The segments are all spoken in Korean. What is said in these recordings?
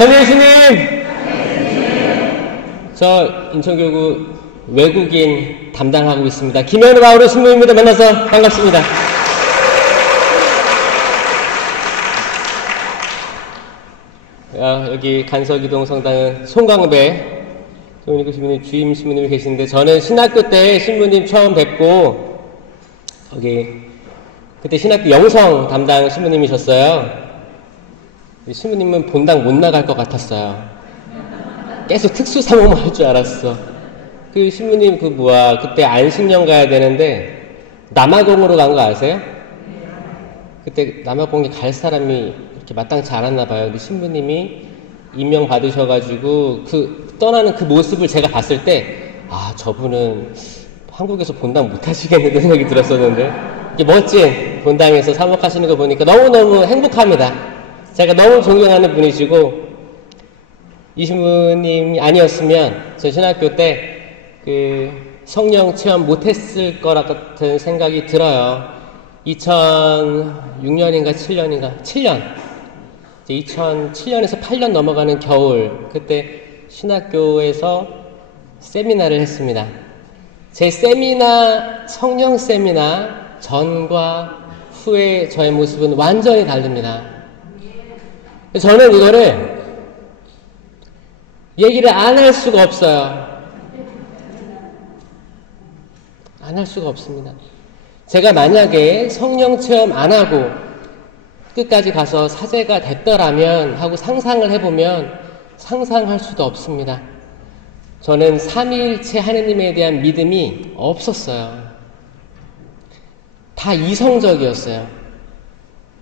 전 예수님! 저 인천교구 외국인 담당하고 있습니다. 김현우 바오로 신부입니다. 만나서 반갑습니다. 여기 간석이동 성당은 송광배 신부님, 주임 신부님이 계시는데, 저는 신학교 때 신부님 처음 뵙고, 그때 신학교 영성 담당 신부님이셨어요. 신부님은 본당 못 나갈 것 같았어요. 계속 특수사모만 할 줄 알았어. 그 신부님 그때 안식년 가야 되는데 남아공으로 간 거 아세요? 그때 남아공에 갈 사람이 그렇게 마땅치 않았나 봐요. 근데 신부님이 임명 받으셔가지고 떠나는 그 모습을 제가 봤을 때, 저분은 한국에서 본당 못 하시겠는데 생각이 들었었는데, 이렇게 멋진 본당에서 사목하시는 거 보니까 너무너무 행복합니다. 제가 너무 존경하는 분이시고, 이 신부님이 아니었으면 저 신학교 때 성령 체험 못했을 거라 같은 생각이 들어요. 2006년인가 7년 2007년에서 8년 넘어가는 겨울, 그때 신학교에서 세미나를 했습니다. 제 성령 세미나 전과 후의 저의 모습은 완전히 다릅니다. 저는 이거를 얘기를 안 할 수가 없어요. 안 할 수가 없습니다. 제가 만약에 성령 체험 안 하고 끝까지 가서 사제가 됐더라면 하고 상상을 해보면 상상할 수도 없습니다. 저는 삼위일체 하느님에 대한 믿음이 없었어요. 다 이성적이었어요.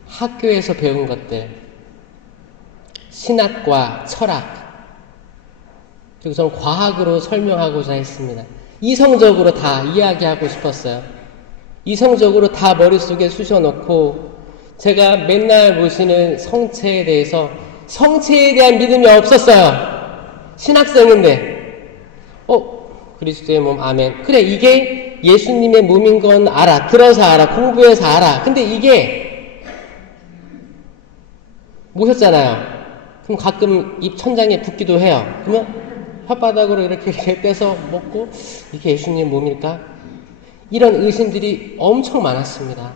학교에서 배운 것들, 신학과 철학, 그리고 저는 과학으로 설명하고자 했습니다. 이성적으로 다 이야기하고 싶었어요. 이성적으로 다 머릿속에 쑤셔놓고, 제가 맨날 보시는 성체에 대해서, 성체에 대한 믿음이 없었어요. 신학생인데, 그리스도의 몸, 아멘. 그래, 이게 예수님의 몸인 건 알아. 들어서 알아. 공부해서 알아. 근데 이게 모셨잖아요. 그럼 가끔 입 천장에 붓기도 해요. 그러면 혓바닥으로 이렇게 떼서 먹고, 이게 예수님 몸일까? 이런 의심들이 엄청 많았습니다.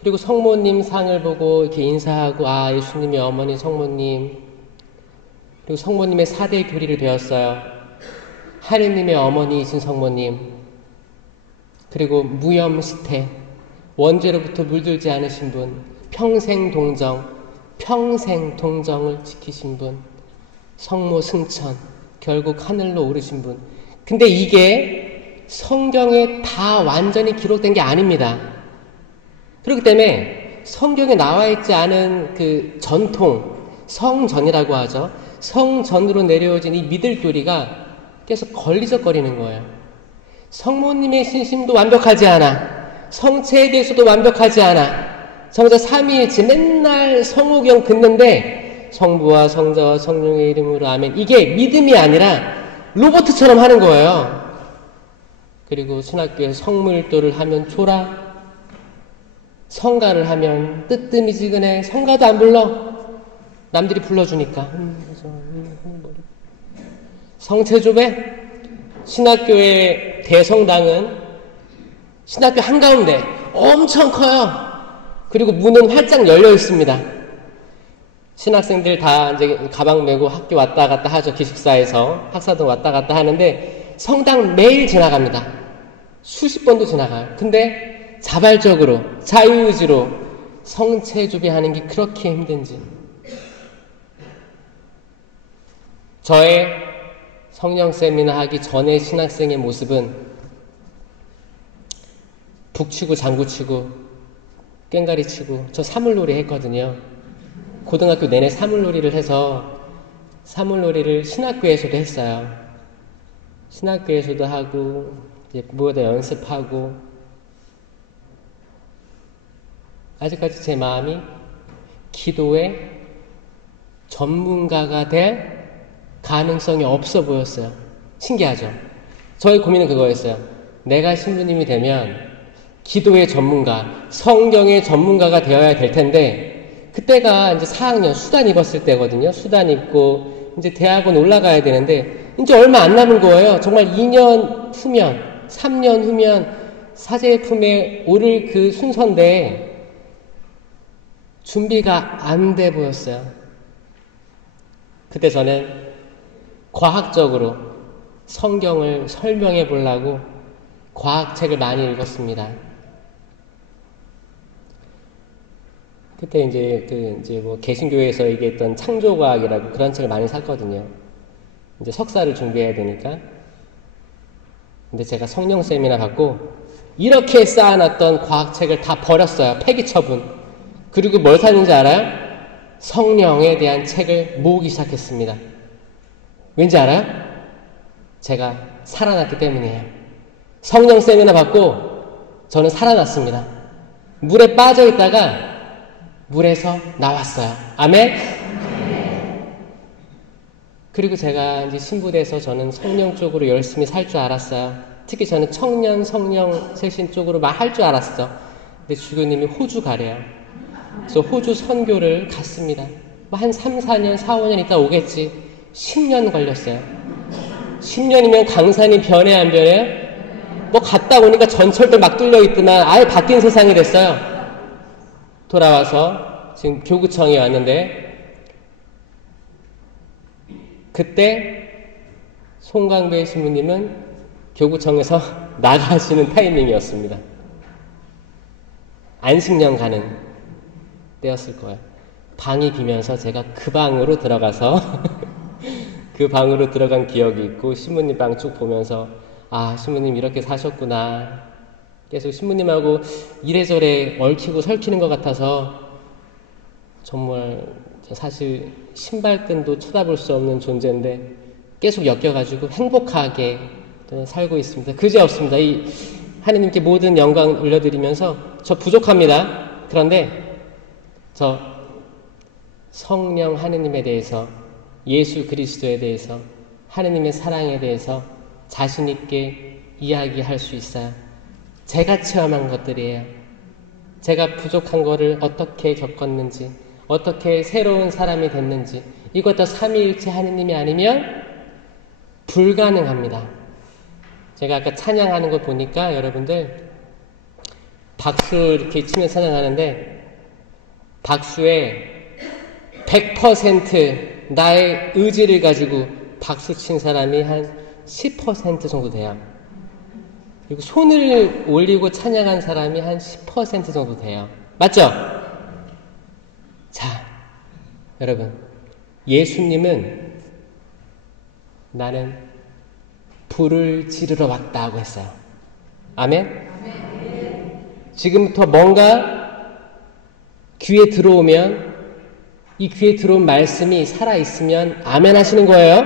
그리고 성모님 상을 보고 이렇게 인사하고, 예수님의 어머니 성모님, 그리고 성모님의 4대 교리를 배웠어요. 하느님의 어머니이신 성모님, 그리고 무염시태, 원죄로부터 물들지 않으신 분, 평생 동정을 지키신 분, 성모 승천, 결국 하늘로 오르신 분. 근데 이게 성경에 다 완전히 기록된 게 아닙니다. 그렇기 때문에 성경에 나와 있지 않은 그 전통, 성전이라고 하죠. 성전으로 내려오진 이 믿을 교리가 계속 걸리적거리는 거예요. 성모님의 신심도 완벽하지 않아. 성체에 대해서도 완벽하지 않아. 성자 삼위일체 맨날 성호경 긋는데 성부와 성자와 성령의 이름으로 아멘. 이게 믿음이 아니라 로봇처럼 하는 거예요. 그리고 신학교에 성물도를 하면 초라, 성가를 하면 뜨뜨미지근해. 성가도 안 불러. 남들이 불러주니까. 성체조배, 신학교의 대성당은 신학교 한가운데 엄청 커요. 그리고 문은 활짝 열려 있습니다. 신학생들 다 이제 가방 메고 학교 왔다 갔다 하죠. 기숙사에서 학사동 왔다 갔다 하는데 성당 매일 지나갑니다. 수십 번도 지나가요. 근데 자발적으로, 자유의지로 성체조배하는 게 그렇게 힘든지. 저의 성령 세미나 하기 전에 신학생의 모습은 북치고 장구치고 꽹가리치고, 저 사물놀이 했거든요. 고등학교 내내 사물놀이를 해서 사물놀이를 신학교에서도 했어요. 신학교에서도 하고 이제 모여다 연습하고. 아직까지 제 마음이 기도의 전문가가 될 가능성이 없어 보였어요. 신기하죠? 저의 고민은 그거였어요. 내가 신부님이 되면 기도의 전문가, 성경의 전문가가 되어야 될 텐데 그때가 이제 4학년 수단 입었을 때거든요. 수단 입고 이제 대학원 올라가야 되는데 이제 얼마 안 남은 거예요. 정말 2년 후면, 3년 후면 사제품에 오를 그 순서인데 준비가 안 돼 보였어요. 그때 저는 과학적으로 성경을 설명해 보려고 과학책을 많이 읽었습니다. 그때 이제 뭐 개신교에서 얘기했던 창조과학이라고 그런 책을 많이 샀거든요. 이제 석사를 준비해야 되니까. 근데 제가 성령 세미나 받고 이렇게 쌓아놨던 과학책을 다 버렸어요. 폐기 처분. 그리고 뭘 샀는지 알아요? 성령에 대한 책을 모으기 시작했습니다. 왠지 알아요? 제가 살아났기 때문이에요. 성령 세미나 받고 저는 살아났습니다. 물에 빠져 있다가 물에서 나왔어요. 아멘? 그리고 제가 이제 신부돼서 저는 성령 쪽으로 열심히 살 줄 알았어요. 특히 저는 청년, 성령, 세신 쪽으로 막 할 줄 알았어. 근데 주교님이 호주 가래요. 그래서 호주 선교를 갔습니다. 뭐 한 3, 4년, 4, 5년 있다 오겠지. 10년 걸렸어요. 10년이면 강산이 변해 안 변해요? 뭐 갔다 오니까 전철도 막 뚫려 있더만 아예 바뀐 세상이 됐어요. 돌아와서 지금 교구청에 왔는데 그때 송강배 신부님은 교구청에서 나가시는 타이밍이었습니다. 안식년 가는 때였을 거예요. 방이 비면서 제가 그 방으로 들어가서 그 방으로 들어간 기억이 있고 신부님 방 쭉 보면서 아 신부님 이렇게 사셨구나. 계속 신부님하고 이래저래 얽히고 설키는 것 같아서 정말 사실 신발끈도 쳐다볼 수 없는 존재인데 계속 엮여가지고 행복하게 살고 있습니다. 그지없습니다. 이 하느님께 모든 영광 올려드리면서 저 부족합니다. 그런데 저 성령 하느님에 대해서 예수 그리스도에 대해서 하느님의 사랑에 대해서 자신 있게 이야기할 수 있어요. 제가 체험한 것들이에요. 제가 부족한 거를 어떻게 겪었는지 어떻게 새로운 사람이 됐는지 이것도 삼위일체 하느님이 아니면 불가능합니다. 제가 아까 찬양하는 거 보니까 여러분들 박수 이렇게 치면 찬양하는데 박수에 100% 나의 의지를 가지고 박수 친 사람이 한 10% 정도 돼요. 그리고 손을 올리고 찬양한 사람이 한 10% 정도 돼요. 맞죠? 자, 여러분 예수님은 나는 불을 지르러 왔다고 했어요. 아멘? 지금부터 뭔가 귀에 들어오면 이 귀에 들어온 말씀이 살아있으면 아멘 하시는 거예요.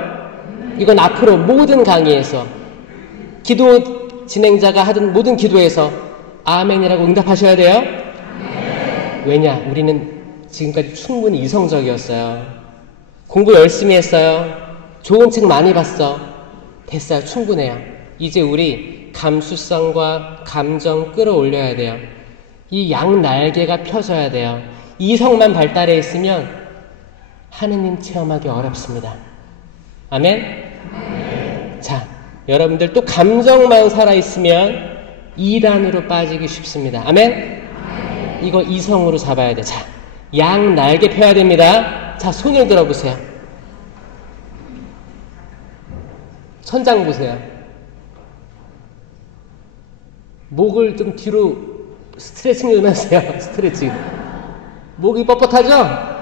이건 앞으로 모든 강의에서 기도 진행자가 하던 모든 기도에서 아멘이라고 응답하셔야 돼요. 왜냐? 우리는 지금까지 충분히 이성적이었어요. 공부 열심히 했어요. 좋은 책 많이 봤어. 됐어요. 충분해요. 이제 우리 감수성과 감정 끌어올려야 돼요. 이 양날개가 펴져야 돼요. 이성만 발달해 있으면 하느님 체험하기 어렵습니다. 아멘? 자, 여러분들 또 감정만 살아있으면 이단으로 빠지기 쉽습니다. 아멘? 이거 이성으로 잡아야 돼. 자, 양날개 펴야 됩니다. 자, 손을 들어보세요. 천장 보세요. 목을 좀 뒤로 스트레칭 좀 하세요. 스트레칭. 목이 뻣뻣하죠?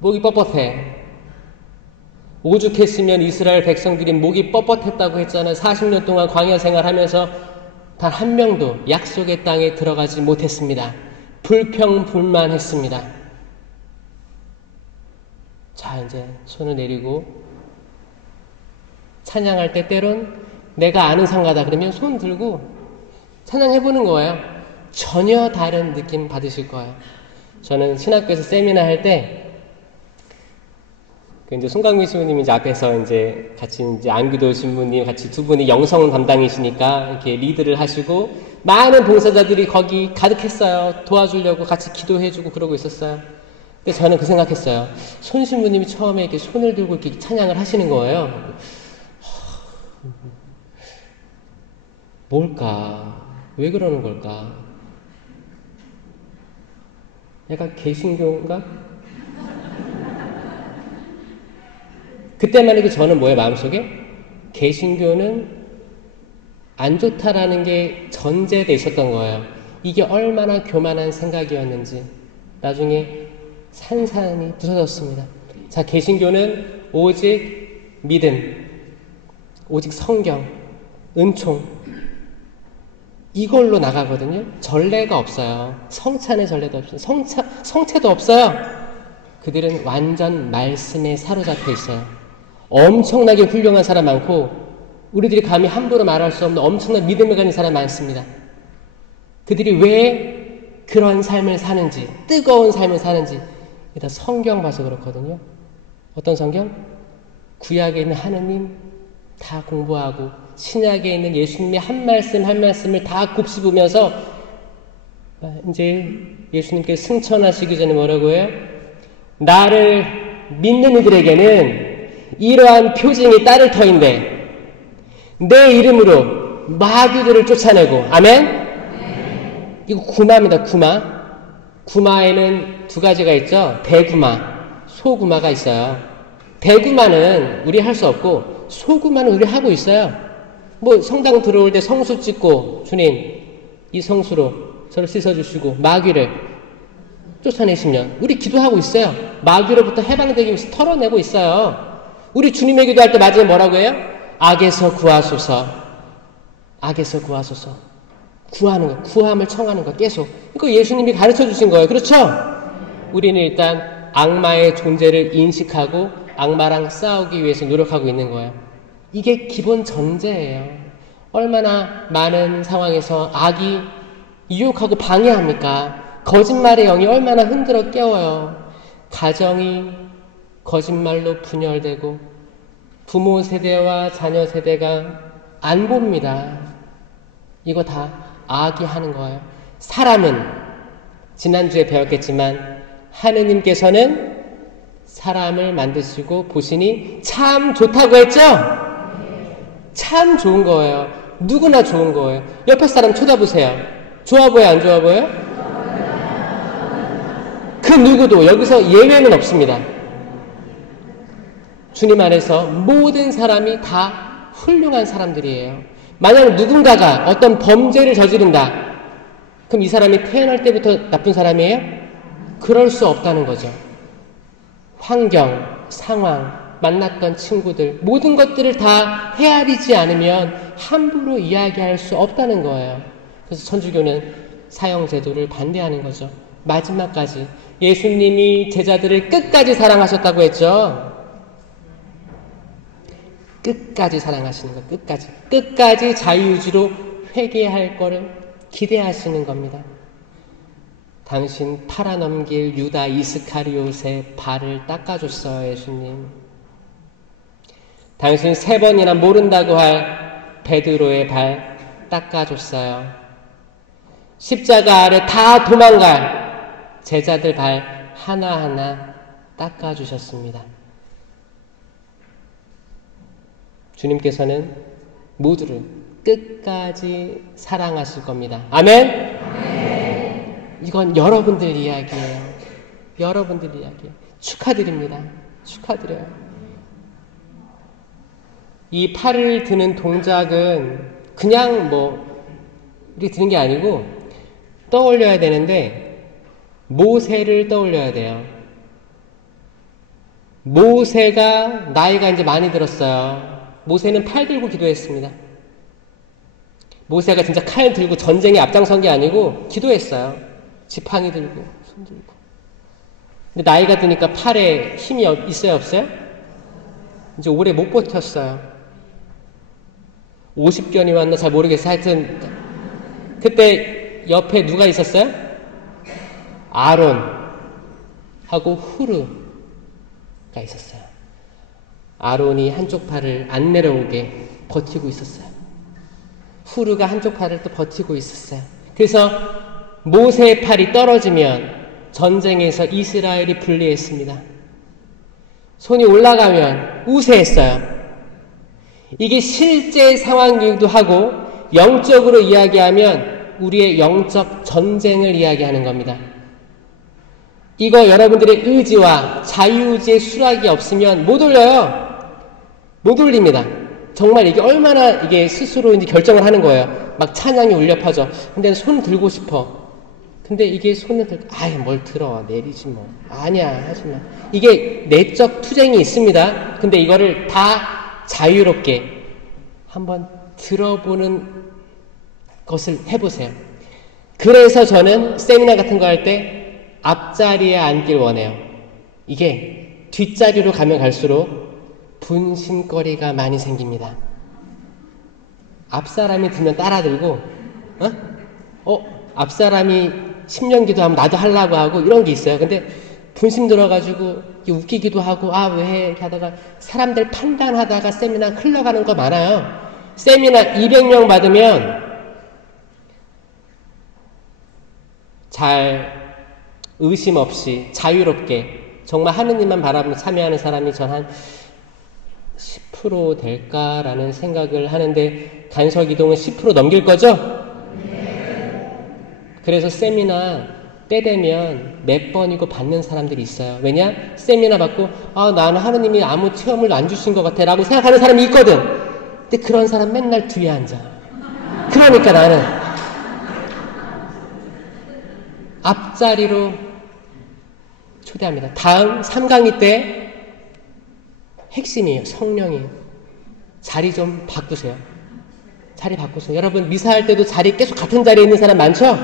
목이 뻣뻣해. 오죽했으면 이스라엘 백성들이 목이 뻣뻣했다고 했잖아요. 40년 동안 광야 생활하면서 단 한 명도 약속의 땅에 들어가지 못했습니다. 불평불만했습니다. 자, 이제 손을 내리고 찬양할 때 때론 내가 아는 상가다 그러면 손 들고 찬양해보는 거예요. 전혀 다른 느낌 받으실 거예요. 저는 신학교에서 세미나 할 때 이제 송강민 신부님이 이제 앞에서 이제 같이 이제 안규도 신부님 같이 두 분이 영성 담당이시니까 이렇게 리드를 하시고 많은 봉사자들이 거기 가득했어요. 도와주려고 같이 기도해주고 그러고 있었어요. 근데 저는 그 생각했어요. 손 신부님이 처음에 이렇게 손을 들고 이렇게 찬양을 하시는 거예요. 뭘까? 왜 그러는 걸까? 약간 개신교인가? 그때만 해도 저는 뭐예요, 마음속에? 개신교는 안 좋다라는 게 전제돼 있었던 거예요. 이게 얼마나 교만한 생각이었는지 나중에 산산이 부서졌습니다. 자, 개신교는 오직 믿음, 오직 성경, 은총 이걸로 나가거든요. 전례가 없어요. 성찬의 전례도 없어요. 성체도 없어요. 그들은 완전 말씀에 사로잡혀 있어요. 엄청나게 훌륭한 사람 많고 우리들이 감히 함부로 말할 수 없는 엄청난 믿음을 가진 사람 많습니다. 그들이 왜 그런 삶을 사는지, 뜨거운 삶을 사는지 일단 성경 봐서 그렇거든요. 어떤 성경? 구약에 있는 하느님 다 공부하고 신약에 있는 예수님의 한 말씀 한 말씀을 다 곱씹으면서 이제 예수님께서 승천하시기 전에 뭐라고 해요? 나를 믿는 이들에게는 이러한 표징이 따를 터인데 내 이름으로 마귀들을 쫓아내고 아멘? 이거 구마입니다. 구마에는 두 가지가 있죠. 대구마, 소구마가 있어요. 대구마는 우리 할 수 없고 소구마는 우리 하고 있어요. 뭐 성당 들어올 때 성수 찍고 주님 이 성수로 저를 씻어주시고 마귀를 쫓아내시면 우리 기도하고 있어요. 마귀로부터 해방되기 위해서 털어내고 있어요. 우리 주님의 기도할 때 마지막에 뭐라고 해요? 악에서 구하소서. 악에서 구하소서. 구하는 거, 구함을 청하는 거 계속. 이거 예수님이 가르쳐 주신 거예요. 그렇죠? 우리는 일단 악마의 존재를 인식하고 악마랑 싸우기 위해서 노력하고 있는 거예요. 이게 기본 전제예요. 얼마나 많은 상황에서 악이 유혹하고 방해합니까? 거짓말의 영이 얼마나 흔들어 깨워요. 가정이 거짓말로 분열되고 부모 세대와 자녀 세대가 안 봅니다. 이거 다 악이 하는 거예요. 사람은 지난주에 배웠겠지만 하느님께서는 사람을 만드시고 보시니 참 좋다고 했죠? 참 좋은 거예요. 누구나 좋은 거예요. 옆에 사람 쳐다보세요. 좋아 보여 안 좋아 보여? 그 누구도 여기서 예외는 없습니다. 주님 안에서 모든 사람이 다 훌륭한 사람들이에요. 만약 누군가가 어떤 범죄를 저지른다. 그럼 이 사람이 태어날 때부터 나쁜 사람이에요? 그럴 수 없다는 거죠. 환경, 상황, 만났던 친구들 모든 것들을 다 헤아리지 않으면 함부로 이야기할 수 없다는 거예요. 그래서 천주교는 사형제도를 반대하는 거죠. 마지막까지 예수님이 제자들을 끝까지 사랑하셨다고 했죠. 끝까지 사랑하시는 것, 끝까지 자유의지로 회개할 거를 기대하시는 겁니다. 당신 팔아넘길 유다 이스카리옷의 발을 닦아줬어요, 예수님. 당신 3번이나 모른다고 할 베드로의 발 닦아줬어요. 십자가 아래 다 도망갈 제자들 발 하나하나 닦아주셨습니다. 주님께서는 모두를 끝까지 사랑하실 겁니다. 아멘? 아멘. 이건 여러분들 이야기예요. 여러분들 이야기. 축하드립니다. 축하드려요. 이 팔을 드는 동작은 그냥 이렇게 드는 게 아니고 떠올려야 되는데 모세를 떠올려야 돼요. 모세가 나이가 이제 많이 들었어요. 모세는 팔 들고 기도했습니다. 모세가 진짜 칼 들고 전쟁에 앞장선 게 아니고 기도했어요. 지팡이 들고 손 들고. 근데 나이가 드니까 팔에 힘이 있어요 없어요? 이제 오래 못 버텼어요. 50견이 왔나 잘 모르겠어요. 하여튼 그때 옆에 누가 있었어요? 아론하고 후르가 있었어요. 아론이 한쪽 팔을 안 내려오게 버티고 있었어요. 후르가 한쪽 팔을 또 버티고 있었어요. 그래서 모세의 팔이 떨어지면 전쟁에서 이스라엘이 불리했습니다. 손이 올라가면 우세했어요. 이게 실제 상황이기도 하고 영적으로 이야기하면 우리의 영적 전쟁을 이야기하는 겁니다. 이거 여러분들의 의지와 자유의지의 수락이 없으면 못 올려요. 못 올립니다. 정말 이게 얼마나 이게 스스로 이제 결정을 하는 거예요. 막 찬양이 울려 퍼져. 근데 손 들고 싶어. 근데 이게 손을 들고, 아이, 뭘 들어. 내리지 뭐. 아니야, 하지 마. 이게 내적 투쟁이 있습니다. 근데 이거를 다 자유롭게 한번 들어보는 것을 해보세요. 그래서 저는 세미나 같은 거 할 때 앞자리에 앉길 원해요. 이게 뒷자리로 가면 갈수록 분심거리가 많이 생깁니다. 앞사람이 들면 따라들고, 앞사람이 10년 기도하면 나도 하려고 하고 이런 게 있어요. 근데 분심 들어가지고 웃기기도 하고, 아, 왜 해? 이렇게 하다가 사람들 판단하다가 세미나 흘러가는 거 많아요. 세미나 200명 받으면 잘 의심 없이 자유롭게 정말 하느님만 바라보며 참여하는 사람이 전 한 10% 될까라는 생각을 하는데 간석 이동은 10% 넘길 거죠? 그래서 세미나 때 되면 몇 번이고 받는 사람들이 있어요. 왜냐? 세미나 받고 나는 하느님이 아무 체험을 안 주신 것 같아 라고 생각하는 사람이 있거든. 근데 그런 사람 맨날 뒤에 앉아. 그러니까 나는 앞자리로 초대합니다. 다음 3강의 때 핵심이에요. 성령이에요. 자리 좀 바꾸세요. 자리 바꾸세요. 여러분 미사할 때도 자리 계속 같은 자리에 있는 사람 많죠?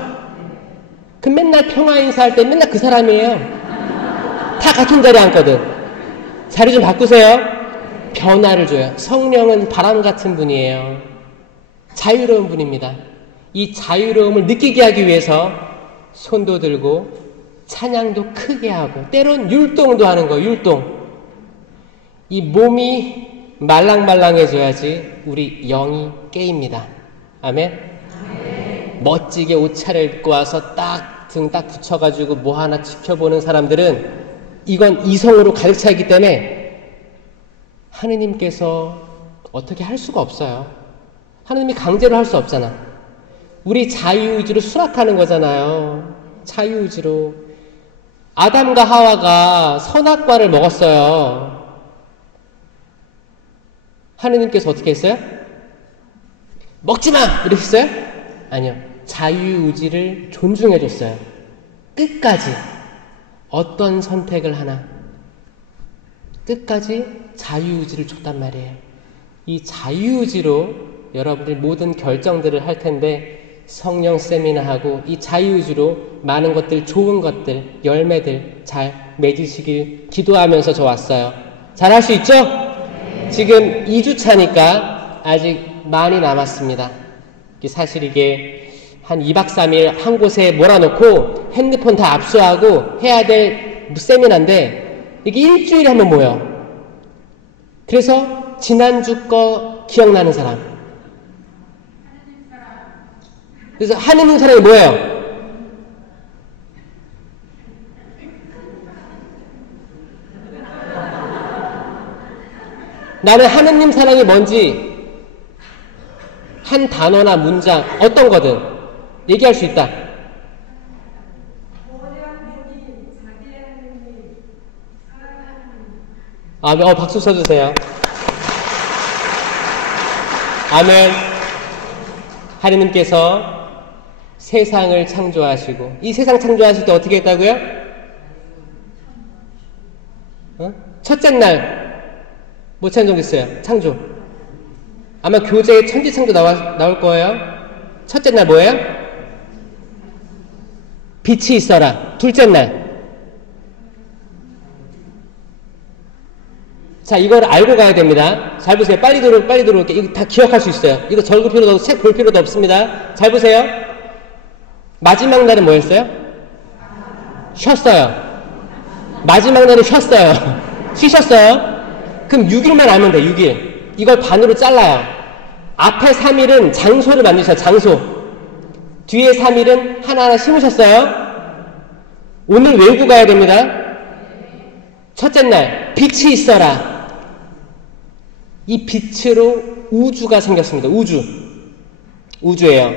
그럼 맨날 평화 인사할 때 맨날 그 사람이에요. 다 같은 자리에 앉거든. 자리 좀 바꾸세요. 변화를 줘요. 성령은 바람 같은 분이에요. 자유로운 분입니다. 이 자유로움을 느끼게 하기 위해서 손도 들고 찬양도 크게 하고 때론 율동도 하는 거예요. 율동. 이 몸이 말랑말랑해져야지 우리 영이 깨입니다. 아멘? 멋지게 옷차려 입고 와서 딱 등 딱 붙여가지고 뭐 하나 지켜보는 사람들은 이건 이성으로 가득 차 있기 때문에 하느님께서 어떻게 할 수가 없어요. 하느님이 강제로 할 수 없잖아. 우리 자유의지로 수락하는 거잖아요. 자유의지로. 아담과 하와가 선악과를 먹었어요. 하느님께서 어떻게 했어요? 먹지마! 이렇게 했어요? 아니요. 자유의지를 존중해줬어요. 끝까지. 어떤 선택을 하나. 끝까지 자유의지를 줬단 말이에요. 이 자유의지로 여러분들 모든 결정들을 할 텐데 성령 세미나하고 이 자유의지로 많은 것들, 좋은 것들, 열매들 잘 맺으시길 기도하면서 저 왔어요. 잘 할 수 있죠? 지금 2주차니까 아직 많이 남았습니다. 사실 이게 한 2박 3일 한 곳에 몰아놓고 핸드폰 다 압수하고 해야 될 세미나인데 이게 일주일에 한 번 모여. 그래서 지난주 거 기억나는 사람. 그래서 하느님 사람이 뭐예요? 나는 하느님 사랑이 뭔지 한 단어나 문장 어떤 거든 얘기할 수 있다. 박수 쳐주세요. 아멘. 하느님께서 세상을 창조하시고 이 세상 창조하실 때 어떻게 했다고요? 첫째 날 뭐 창조했어요? 창조. 아마 교재에 천지창조 나올 거예요. 첫째 날 뭐예요? 빛이 있어라. 둘째 날. 자, 이걸 알고 가야 됩니다. 잘 보세요. 빨리 들어올게. 이거 다 기억할 수 있어요. 이거 적을 필요도 없고 책 볼 필요도 없습니다. 잘 보세요. 마지막 날은 뭐였어요? 쉬었어요. 마지막 날은 쉬었어요. 쉬셨어요? 그럼 6일만 알면 돼. 6일. 이걸 반으로 잘라요. 앞에 3일은 장소를 만드셨어요. 장소. 뒤에 3일은 하나하나 심으셨어요. 오늘 외우고 가야 됩니다. 첫째 날 빛이 있어라. 이 빛으로 우주가 생겼습니다. 우주예요.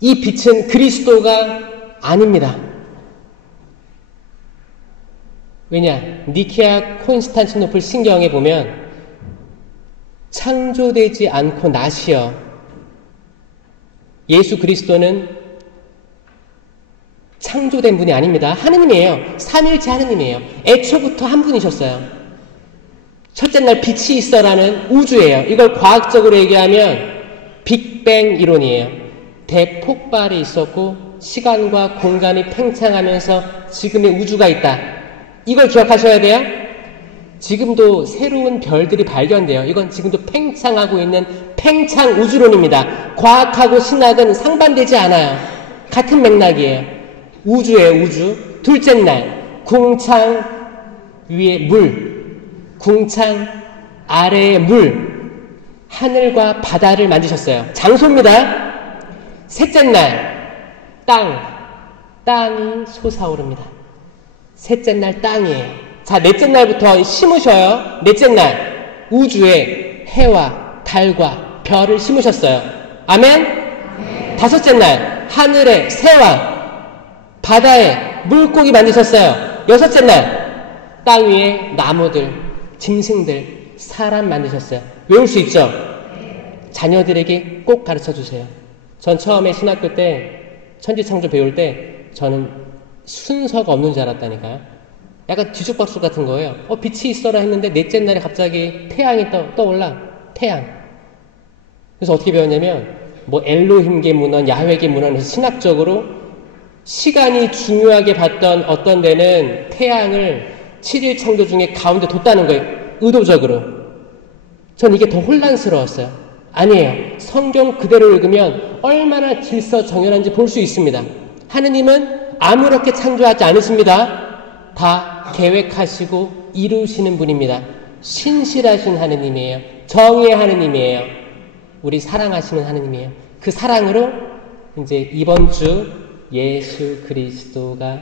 이 빛은 그리스도가 아닙니다. 왜냐? 니케아 콘스탄티노플 신경에 보면 창조되지 않고 나시어 예수 그리스도는 창조된 분이 아닙니다. 하느님이에요. 삼일체 하느님이에요. 애초부터 한 분이셨어요. 첫째 날 빛이 있어라는 우주예요. 이걸 과학적으로 얘기하면 빅뱅 이론이에요. 대폭발이 있었고 시간과 공간이 팽창하면서 지금의 우주가 있다. 이걸 기억하셔야 돼요. 지금도 새로운 별들이 발견돼요. 이건 지금도 팽창하고 있는 팽창 우주론입니다. 과학하고 신학은 상반되지 않아요. 같은 맥락이에요. 우주예요, 우주. 둘째 날, 궁창 위에 물, 궁창 아래에 물, 하늘과 바다를 만드셨어요. 장소입니다. 셋째 날, 땅이 솟아오릅니다. 셋째 날 땅이에요. 자, 넷째 날부터 심으셔요. 넷째 날, 우주에 해와 달과 별을 심으셨어요. 아멘? 다섯째 날, 하늘에 새와 바다에 물고기 만드셨어요. 여섯째 날, 땅 위에 나무들, 짐승들, 사람 만드셨어요. 외울 수 있죠? 자녀들에게 꼭 가르쳐 주세요. 전 처음에 신학교 때, 천지창조 배울 때, 저는 순서가 없는 줄 알았다니까요. 약간 뒤죽박죽 같은 거예요. 빛이 있어라 했는데, 넷째 날에 갑자기 태양이 떠올라. 태양. 그래서 어떻게 배웠냐면, 엘로힘계 문헌, 야훼계 문헌에서 신학적으로 시간이 중요하게 봤던 어떤 데는 태양을 7일 창조 중에 가운데 뒀다는 거예요. 의도적으로. 전 이게 더 혼란스러웠어요. 아니에요. 성경 그대로 읽으면 얼마나 질서정연한지 볼 수 있습니다. 하느님은 아무렇게 창조하지 않으십니다. 다 계획하시고 이루시는 분입니다. 신실하신 하느님이에요. 정의의 하느님이에요. 우리 사랑하시는 하느님이에요. 그 사랑으로 이제 이번 주 예수 그리스도가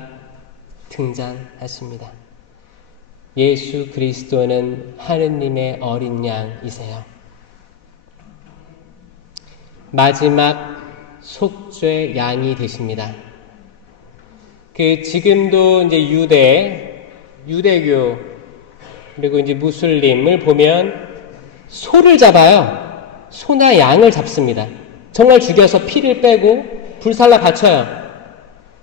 등장하십니다. 예수 그리스도는 하느님의 어린 양이세요. 마지막 속죄 양이 되십니다. 지금도 이제 유대교, 그리고 이제 무슬림을 보면 소를 잡아요. 소나 양을 잡습니다. 정말 죽여서 피를 빼고 불살라 바쳐요.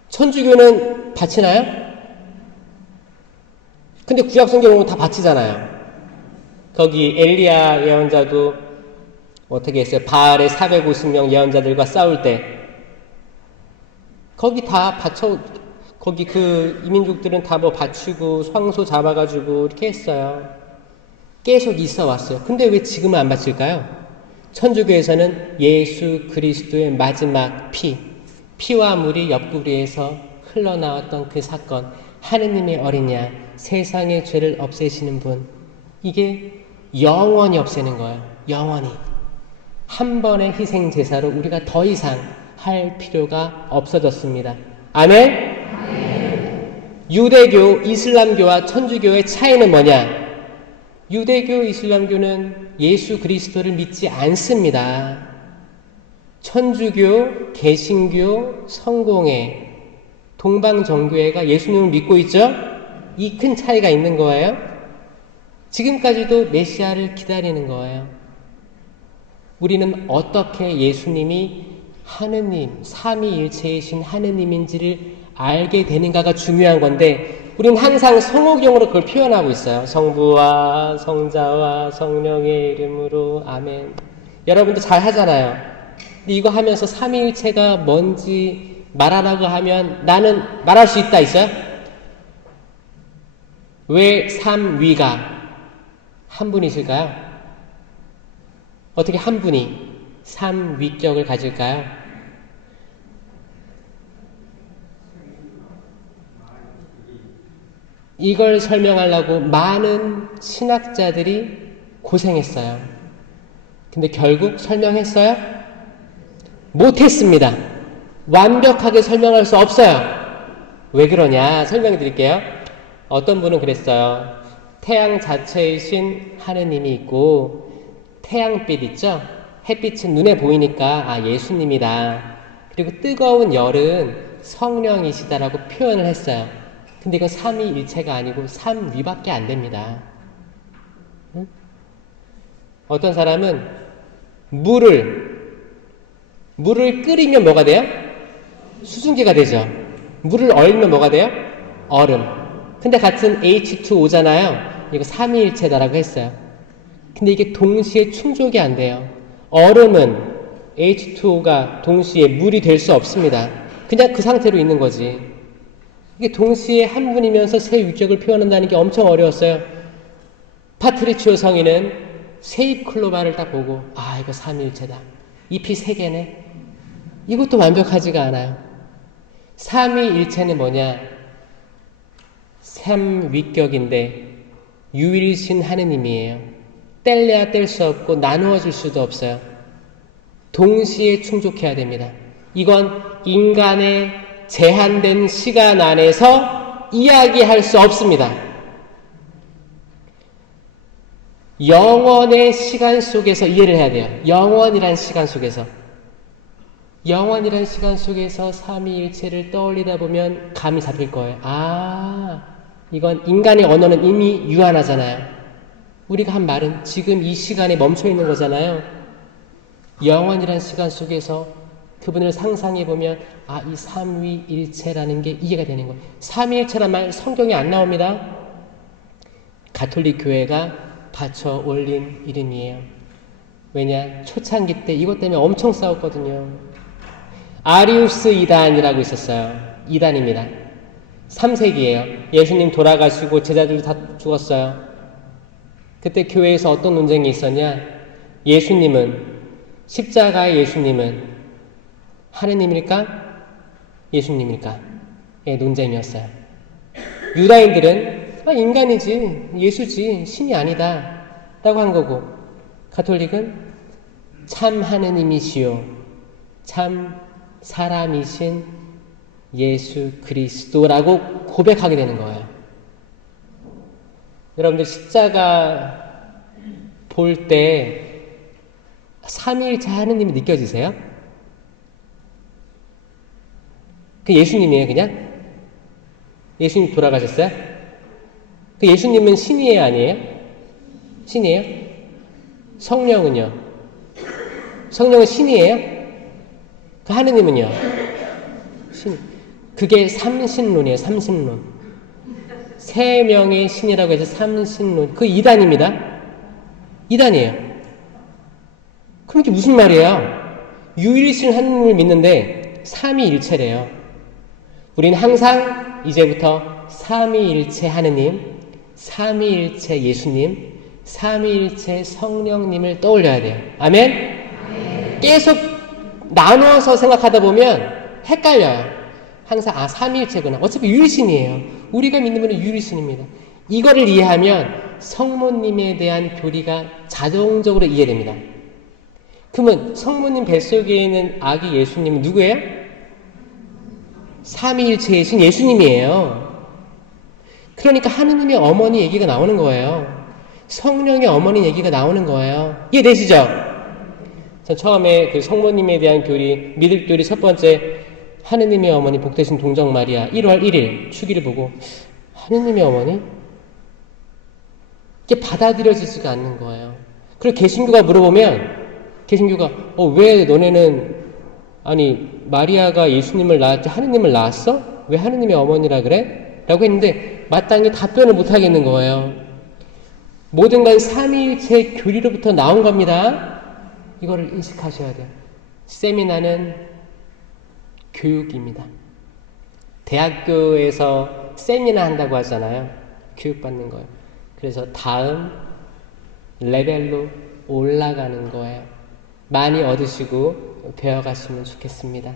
천주교는 바치나요? 근데 구약 성경은 다 바치잖아요. 거기 엘리야 예언자도 어떻게 했어요? 바알의 450명 예언자들과 싸울 때 거기 다 바쳐, 거기 이민족들은 다 바치고 황소 잡아가지고 이렇게 했어요. 계속 있어 왔어요. 근데 왜 지금은 안 바칠까요? 천주교에서는 예수 그리스도의 마지막 피와 물이 옆구리에서 흘러나왔던 그 사건, 하느님의 어린 양, 세상의 죄를 없애시는 분, 이게 영원히 없애는 거예요. 영원히. 한 번의 희생 제사로 우리가 더 이상 할 필요가 없어졌습니다. 아멘? 유대교, 이슬람교와 천주교의 차이는 뭐냐? 유대교, 이슬람교는 예수 그리스도를 믿지 않습니다. 천주교, 개신교, 성공회, 동방정교회가 예수님을 믿고 있죠? 이 큰 차이가 있는 거예요. 지금까지도 메시아를 기다리는 거예요. 우리는 어떻게 예수님이 하느님, 삼위일체이신 하느님인지를 알게 되는가가 중요한 건데, 우리는 항상 성호경으로 그걸 표현하고 있어요. 성부와 성자와 성령의 이름으로 아멘. 여러분도 잘 하잖아요. 근데 이거 하면서 삼위일체가 뭔지 말하라고 하면 나는 말할 수 있어요? 왜 삼위가 한 분이실까요? 어떻게 한 분이 삼위격을 가질까요? 이걸 설명하려고 많은 신학자들이 고생했어요. 근데 결국 설명했어요? 못했습니다. 완벽하게 설명할 수 없어요. 왜 그러냐 설명해 드릴게요. 어떤 분은 그랬어요. 태양 자체이신 하느님이 있고 태양빛 있죠? 햇빛은 눈에 보이니까 아 예수님이다. 그리고 뜨거운 열은 성령이시다라고 표현을 했어요. 근데 이건 삼위일체가 아니고 삼위밖에 안 됩니다. 응? 어떤 사람은 물을 끓이면 뭐가 돼요? 수증기가 되죠. 물을 얼면 뭐가 돼요? 얼음. 근데 같은 H2O잖아요. 이거 삼위일체다라고 했어요. 근데 이게 동시에 충족이 안 돼요. 얼음은 H2O가 동시에 물이 될 수 없습니다. 그냥 그 상태로 있는 거지. 이게 동시에 한 분이면서 세 유격을 표현한다는 게 엄청 어려웠어요. 파트리치오 성인은 세입 클로바를 딱 보고 아 이거 삼위일체다. 잎이 세 개네. 이것도 완벽하지가 않아요. 삼위일체는 뭐냐? 삼위격인데 유일신 하느님이에요. 뗄래야 뗄 수 없고 나누어 줄 수도 없어요. 동시에 충족해야 됩니다. 이건 인간의 제한된 시간 안에서 이야기할 수 없습니다. 영원의 시간 속에서 이해를 해야 돼요. 영원이란 시간 속에서. 영원이란 시간 속에서 삼위일체를 떠올리다 보면 감이 잡힐 거예요. 아, 이건 인간의 언어는 이미 유한하잖아요. 우리가 한 말은 지금 이 시간에 멈춰 있는 거잖아요. 영원이란 시간 속에서 그분을 상상해 보면 아, 이 삼위일체라는 게 이해가 되는 거예요. 삼위일체란 말 성경에 안 나옵니다. 가톨릭 교회가 받쳐 올린 이름이에요. 왜냐? 초창기 때 이것 때문에 엄청 싸웠거든요. 아리우스 이단이라고 있었어요. 이단입니다. 3세기예요. 예수님 돌아가시고 제자들도 다 죽었어요. 그때 교회에서 어떤 논쟁이 있었냐? 십자가의 예수님은 하느님일까? 예수님일까? 의 논쟁이었어요. 유다인들은 아, 인간이지, 예수지, 신이 아니다 라고 한 거고, 가톨릭은 참 하느님이시요 참 사람이신 예수 그리스도라고 고백하게 되는 거예요. 여러분들 십자가 볼 때 삼위일체 하느님이 느껴지세요? 그 예수님이에요, 그냥? 예수님 돌아가셨어요? 그 예수님은 신이에요, 아니에요? 신이에요? 성령은요? 성령은 신이에요? 그 하느님은요? 신. 그게 삼신론이에요, 삼신론. 세 명의 신이라고 해서 삼신론. 그 이단입니다. 이단이에요. 그럼 이게 무슨 말이에요? 유일신 하느님을 믿는데 삼위일체래요. 우리는 항상 이제부터 삼위일체 하느님, 삼위일체 예수님, 삼위일체 성령님을 떠올려야 돼요. 아멘? 계속 나눠서 생각하다 보면 헷갈려요. 항상 아 삼위일체구나. 어차피 유일신이에요. 우리가 믿는 분은 유일신입니다. 이거를 이해하면 성모님에 대한 교리가 자동적으로 이해됩니다. 그러면 성모님 뱃속에 있는 아기 예수님은 누구예요? 삼위일체이신 예수님이에요. 그러니까 하느님의 어머니 얘기가 나오는 거예요. 성령의 어머니 얘기가 나오는 거예요. 이해되시죠? 전 처음에 그 성모님에 대한 교리, 믿을 교리 첫 번째 하느님의 어머니 복되신 동정 마리아 1월 1일 주기를 보고 하느님의 어머니? 이게 받아들여지지가 않는 거예요. 그리고 개신교가 물어보면 개신교가 왜 너네는 아니 마리아가 예수님을 낳았지 하느님을 낳았어? 왜 하느님의 어머니라 그래? 라고 했는데 마땅히 답변을 못 하겠는 거예요. 모든 건 삼위일체 교리로부터 나온 겁니다. 이거를 인식하셔야 돼요. 세미나는 교육입니다. 대학교에서 세미나 한다고 하잖아요. 교육받는 거예요. 그래서 다음 레벨로 올라가는 거예요. 많이 얻으시고 배워가시면 좋겠습니다.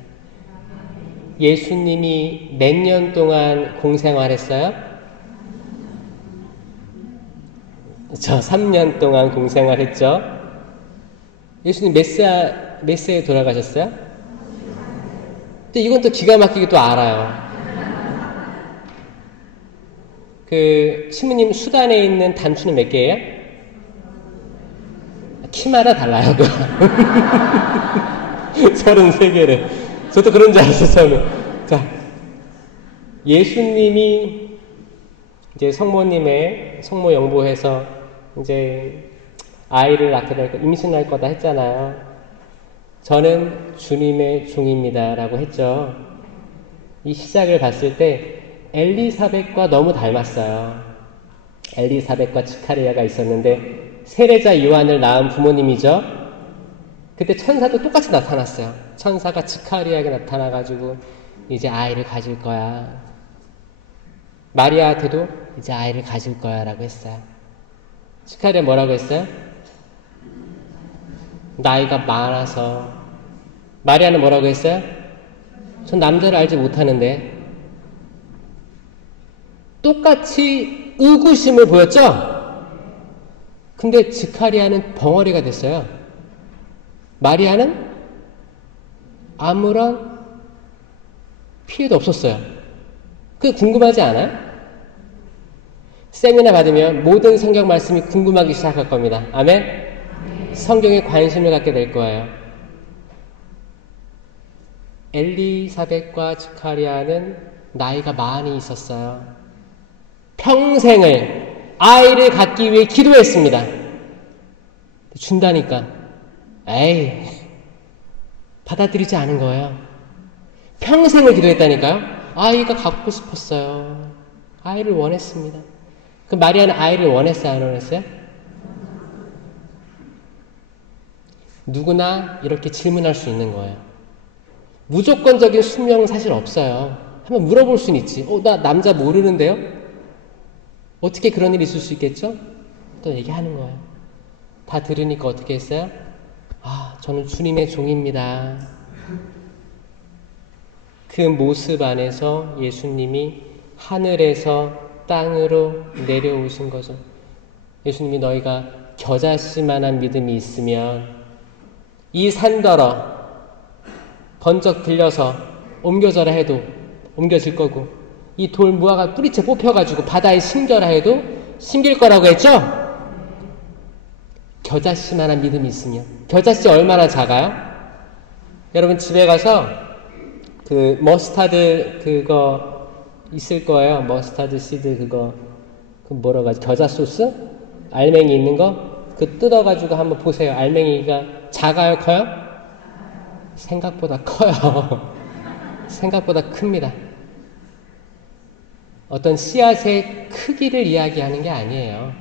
예수님이 몇 년 동안 공생활했어요? 저 3년 동안 공생활했죠. 예수님 몇 세에 돌아가셨어요? 근데 이건 또 기가 막히게 또 알아요. 그 신부님 수단에 있는 단추는 몇 개예요? 키마다 달라요. 33개를. 저도 그런 줄 알았어요, 처음에. 자, 예수님이 이제 성모 영보해서 이제 아이를 낳게 될 거, 임신할 거다 했잖아요. 저는 주님의 종입니다. 라고 했죠. 이 시작을 봤을 때 엘리사벳과 너무 닮았어요. 엘리사벳과 지카리아가 있었는데 세례자 요한을 낳은 부모님이죠. 그때 천사도 똑같이 나타났어요. 천사가 지카리아에게 나타나가지고 이제 아이를 가질 거야. 마리아한테도 이제 아이를 가질 거야 라고 했어요. 지카리아 뭐라고 했어요? 나이가 많아서. 마리아는 뭐라고 했어요? 전 남자를 알지 못하는데. 똑같이 의구심을 보였죠? 근데 지카리아는 벙어리가 됐어요. 마리아는 아무런 피해도 없었어요. 그게 궁금하지 않아요? 세미나 받으면 모든 성경 말씀이 궁금하기 시작할 겁니다. 아멘? 성경에 관심을 갖게 될 거예요. 엘리사벳과 지카리아는 나이가 많이 있었어요. 평생을 아이를 갖기 위해 기도했습니다. 준다니까. 에이, 받아들이지 않은 거예요. 평생을 기도했다니까요. 아이가 갖고 싶었어요. 아이를 원했습니다. 그 마리아는 아이를 원했어요, 안 원했어요? 누구나 이렇게 질문할 수 있는 거예요. 무조건적인 숙명은 사실 없어요. 한번 물어볼 수는 있지. 나 남자 모르는데요? 어떻게 그런 일이 있을 수 있겠죠? 또 얘기하는 거예요. 다 들으니까 어떻게 했어요? 저는 주님의 종입니다. 그 모습 안에서 예수님이 하늘에서 땅으로 내려오신 거죠. 예수님이 너희가 겨자씨만한 믿음이 있으면 이 산더러 번쩍 들려서 옮겨져라 해도 옮겨질 거고, 이 돌 무화과 뿌리채 뽑혀가지고 바다에 심겨라 해도 심길 거라고 했죠? 겨자씨만한 믿음이 있으면. 겨자씨 얼마나 작아요? 여러분 집에 가서 그 머스타드 그거 있을 거예요. 머스타드 시드 그거 그 뭐라고 하지? 겨자 소스? 알맹이 있는 거? 그 뜯어가지고 한번 보세요. 알맹이가 작아요? 커요? 생각보다 커요. 생각보다 큽니다. 어떤 씨앗의 크기를 이야기하는 게 아니에요.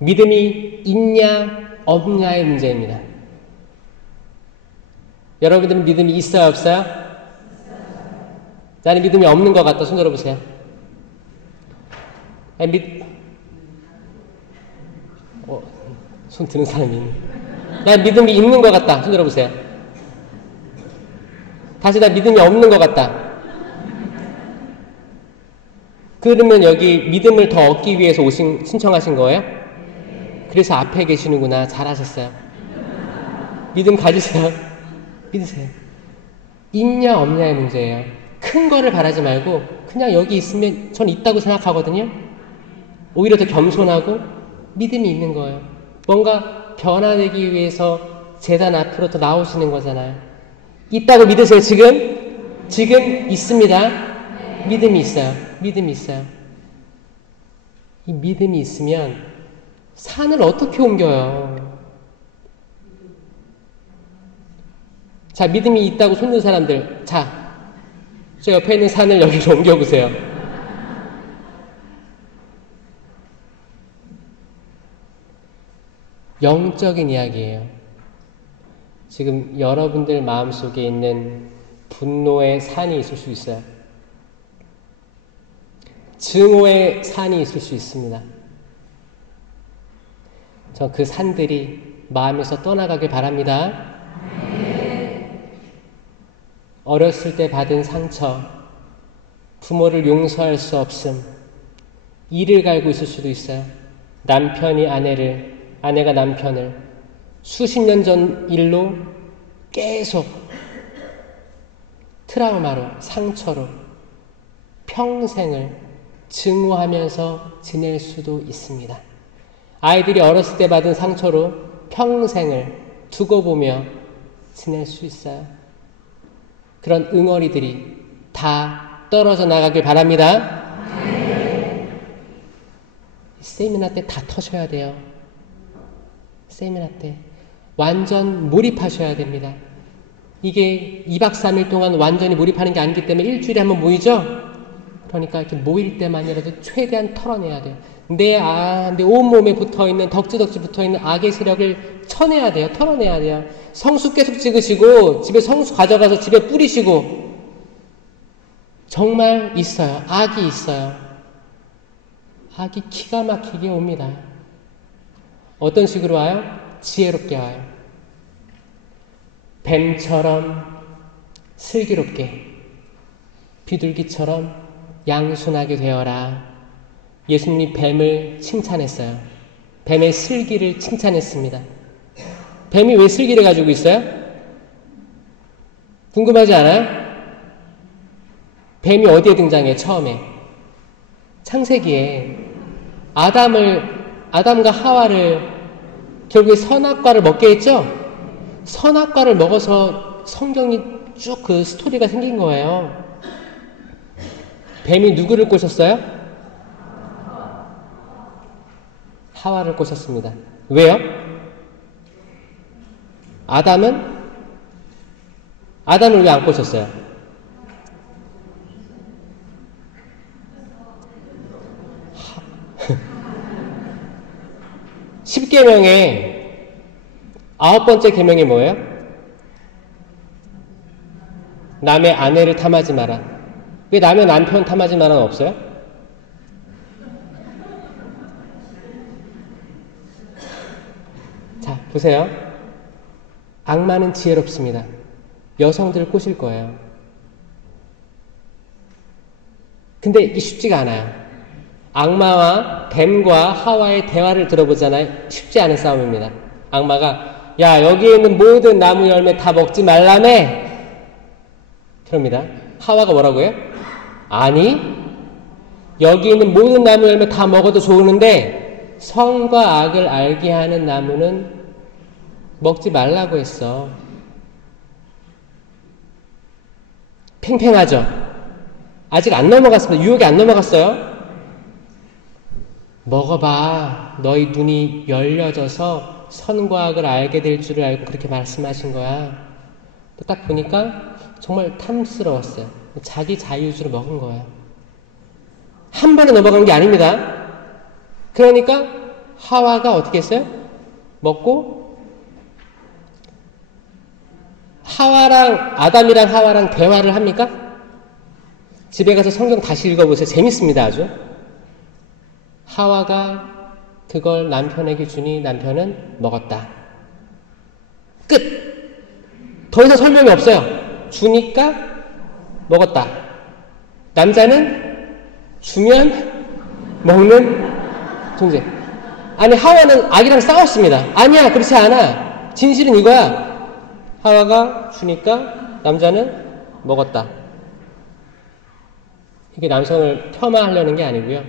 믿음이 있냐 없냐의 문제입니다. 여러분들은 믿음이 있어요 없어요? 나는 믿음이 없는 것 같다. 손 들어보세요. 손 드는 사람이 있네. 난 믿음이 있는 것 같다. 손 들어보세요. 다시 나 믿음이 없는 것 같다. 그러면 여기 믿음을 더 얻기 위해서 신청하신 거예요? 그래서 앞에 계시는구나. 잘하셨어요. 믿음 가지세요. 믿으세요. 있냐 없냐의 문제예요. 큰 거를 바라지 말고 그냥 여기 있으면 전 있다고 생각하거든요. 오히려 더 겸손하고 믿음이 있는 거예요. 뭔가 변화되기 위해서 제단 앞으로 더 나오시는 거잖아요. 있다고 믿으세요. 지금 있습니다. 믿음이 있어요. 믿음이 있어요. 이 믿음이 있으면 산을 어떻게 옮겨요? 자, 믿음이 있다고 손든 사람들, 자, 저 옆에 있는 산을 여기로 옮겨보세요. 영적인 이야기예요. 지금 여러분들 마음속에 있는 분노의 산이 있을 수 있어요. 증오의 산이 있을 수 있습니다. 저 그 산들이 마음에서 떠나가길 바랍니다. 어렸을 때 받은 상처, 부모를 용서할 수 없음, 일을 갈고 있을 수도 있어요. 남편이 아내가 남편을, 수십 년 전 일로 계속 트라우마로, 상처로 평생을 증오하면서 지낼 수도 있습니다. 아이들이 어렸을 때 받은 상처로 평생을 두고 보며 지낼 수 있어요. 그런 응어리들이 다 떨어져 나가길 바랍니다. 세미나 때 다 터셔야 돼요. 세미나 때 완전 몰입하셔야 됩니다. 이게 2박 3일 동안 완전히 몰입하는 게 아니기 때문에 일주일에 한번 모이죠? 그러니까 이렇게 모일 때만이라도 최대한 털어내야 돼요. 내 온몸에 붙어있는, 덕지덕지 붙어있는 악의 세력을 쳐내야 돼요. 털어내야 돼요. 성수 계속 찍으시고, 집에 성수 가져가서 집에 뿌리시고, 정말 있어요. 악이 있어요. 악이 기가 막히게 옵니다. 어떤 식으로 와요? 지혜롭게 와요. 뱀처럼 슬기롭게, 비둘기처럼 양순하게 되어라. 예수님이 뱀을 칭찬했어요. 뱀의 슬기를 칭찬했습니다. 뱀이 왜 슬기를 가지고 있어요? 궁금하지 않아요? 뱀이 어디에 등장해요? 처음에 창세기에 아담과 하와를 결국에 선악과를 먹게 했죠? 선악과를 먹어서 성경이 쭉 그 스토리가 생긴 거예요. 뱀이 누구를 꼬셨어요? 하와를 꼬셨습니다. 왜요? 아담을 왜 안 꼬셨어요? 십계명의 9번째 계명이 뭐예요? 남의 아내를 탐하지 마라. 왜 남의 남편 탐하지 마라는 없어요? 자, 보세요. 악마는 지혜롭습니다. 여성들을 꼬실 거예요. 근데 이게 쉽지가 않아요. 악마와 뱀과 하와의 대화를 들어보잖아요. 쉽지 않은 싸움입니다. 악마가 야, 여기에 있는 모든 나무 열매 다 먹지 말라며. 그럽니다. 하와가 뭐라고요? 아니, 여기 있는 모든 나무 열매 다 먹어도 좋으는데 선과 악을 알게 하는 나무는 먹지 말라고 했어. 팽팽하죠? 아직 안 넘어갔습니다. 유혹이 안 넘어갔어요. 먹어봐. 너희 눈이 열려져서 선과 악을 알게 될 줄을 알고 그렇게 말씀하신 거야. 딱 보니까 정말 탐스러웠어요. 자기 자유주로 먹은 거예요. 한 번에 넘어간 게 아닙니다. 그러니까 하와가 어떻게 했어요? 먹고 아담이랑 하와랑 대화를 합니까? 집에 가서 성경 다시 읽어보세요. 재밌습니다. 아주. 하와가 그걸 남편에게 주니 남편은 먹었다. 끝! 더 이상 설명이 없어요. 주니까 먹었다. 남자는 주면 먹는 존재. 아니, 하와는 악이랑 싸웠습니다. 아니야, 그렇지 않아. 진실은 이거야. 하와가 주니까 남자는 먹었다. 이게 남성을 폄하하려는 게 아니고요.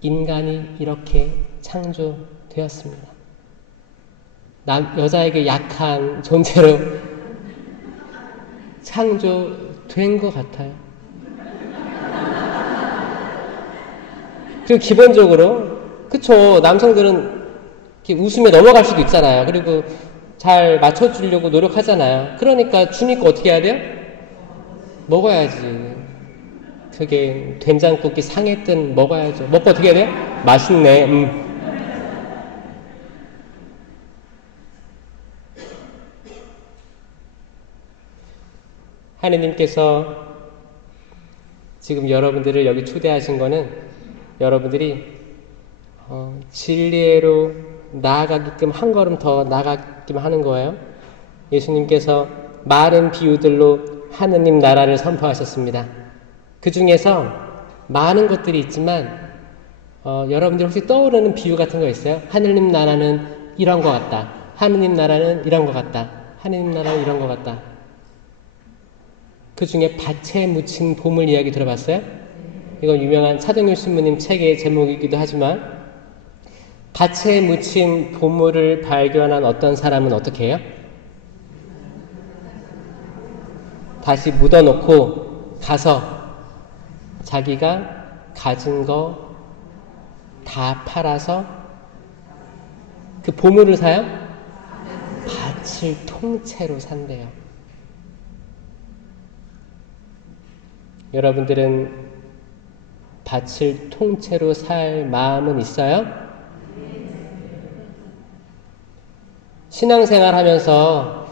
인간이 이렇게 창조되었습니다. 여자에게 약한 존재로 창조된 것 같아요. 그리고 기본적으로 그쵸, 남성들은 이렇게 웃으며 넘어갈 수도 있잖아요. 그리고 잘 맞춰주려고 노력하잖아요. 그러니까 주니까 어떻게 해야 돼요? 먹어야지. 그게 된장국이 상했든 먹어야죠. 먹고 어떻게 해야 돼요? 맛있네. 하느님께서 지금 여러분들을 여기 초대하신 거는 여러분들이 진리로 나아가게끔 한 걸음 더 나아가게끔 하는 거예요. 예수님께서 많은 비유들로 하느님 나라를 선포하셨습니다. 그 중에서 많은 것들이 있지만 여러분들 혹시 떠오르는 비유 같은 거 있어요? 하느님 나라는 이런 것 같다. 하느님 나라는 이런 것 같다. 하느님 나라는 이런 것 같다. 그 중에 밭에 묻힌 보물 이야기 들어봤어요? 이건 유명한 차동일 신부님 책의 제목이기도 하지만 밭에 묻힌 보물을 발견한 어떤 사람은 어떻게 해요? 다시 묻어놓고 가서 자기가 가진 거 다 팔아서 그 보물을 사요? 밭을 통째로 산대요. 여러분들은 밭을 통째로 살 마음은 있어요? 신앙생활 하면서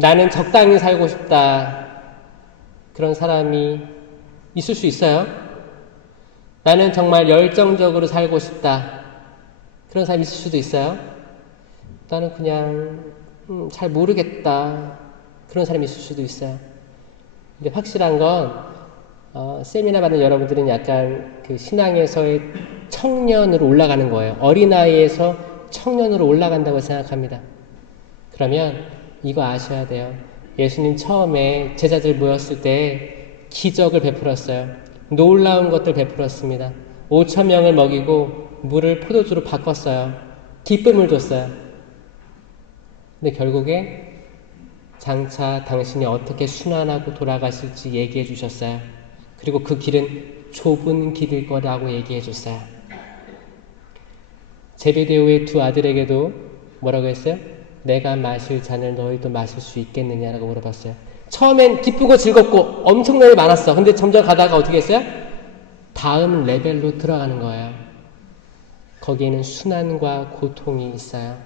나는 적당히 살고 싶다. 그런 사람이 있을 수 있어요? 나는 정말 열정적으로 살고 싶다. 그런 사람이 있을 수도 있어요? 나는 그냥 잘 모르겠다. 그런 사람이 있을 수도 있어요. 근데 확실한 건 세미나 받는 여러분들은 약간 그 신앙에서의 청년으로 올라가는 거예요. 어린아이에서 청년으로 올라간다고 생각합니다. 그러면 이거 아셔야 돼요. 예수님 처음에 제자들 모였을 때 기적을 베풀었어요. 놀라운 것들 베풀었습니다. 5,000명을 먹이고 물을 포도주로 바꿨어요. 기쁨을 줬어요. 근데 결국에 장차 당신이 어떻게 순환하고 돌아가실지 얘기해 주셨어요. 그리고 그 길은 좁은 길일 거라고 얘기해 줬어요. 제베데오의 두 아들에게도 뭐라고 했어요? 내가 마실 잔을 너희도 마실 수 있겠느냐라고 물어봤어요. 처음엔 기쁘고 즐겁고 엄청나게 많았어. 근데 점점 가다가 어떻게 했어요? 다음 레벨로 들어가는 거예요. 거기에는 순환과 고통이 있어요.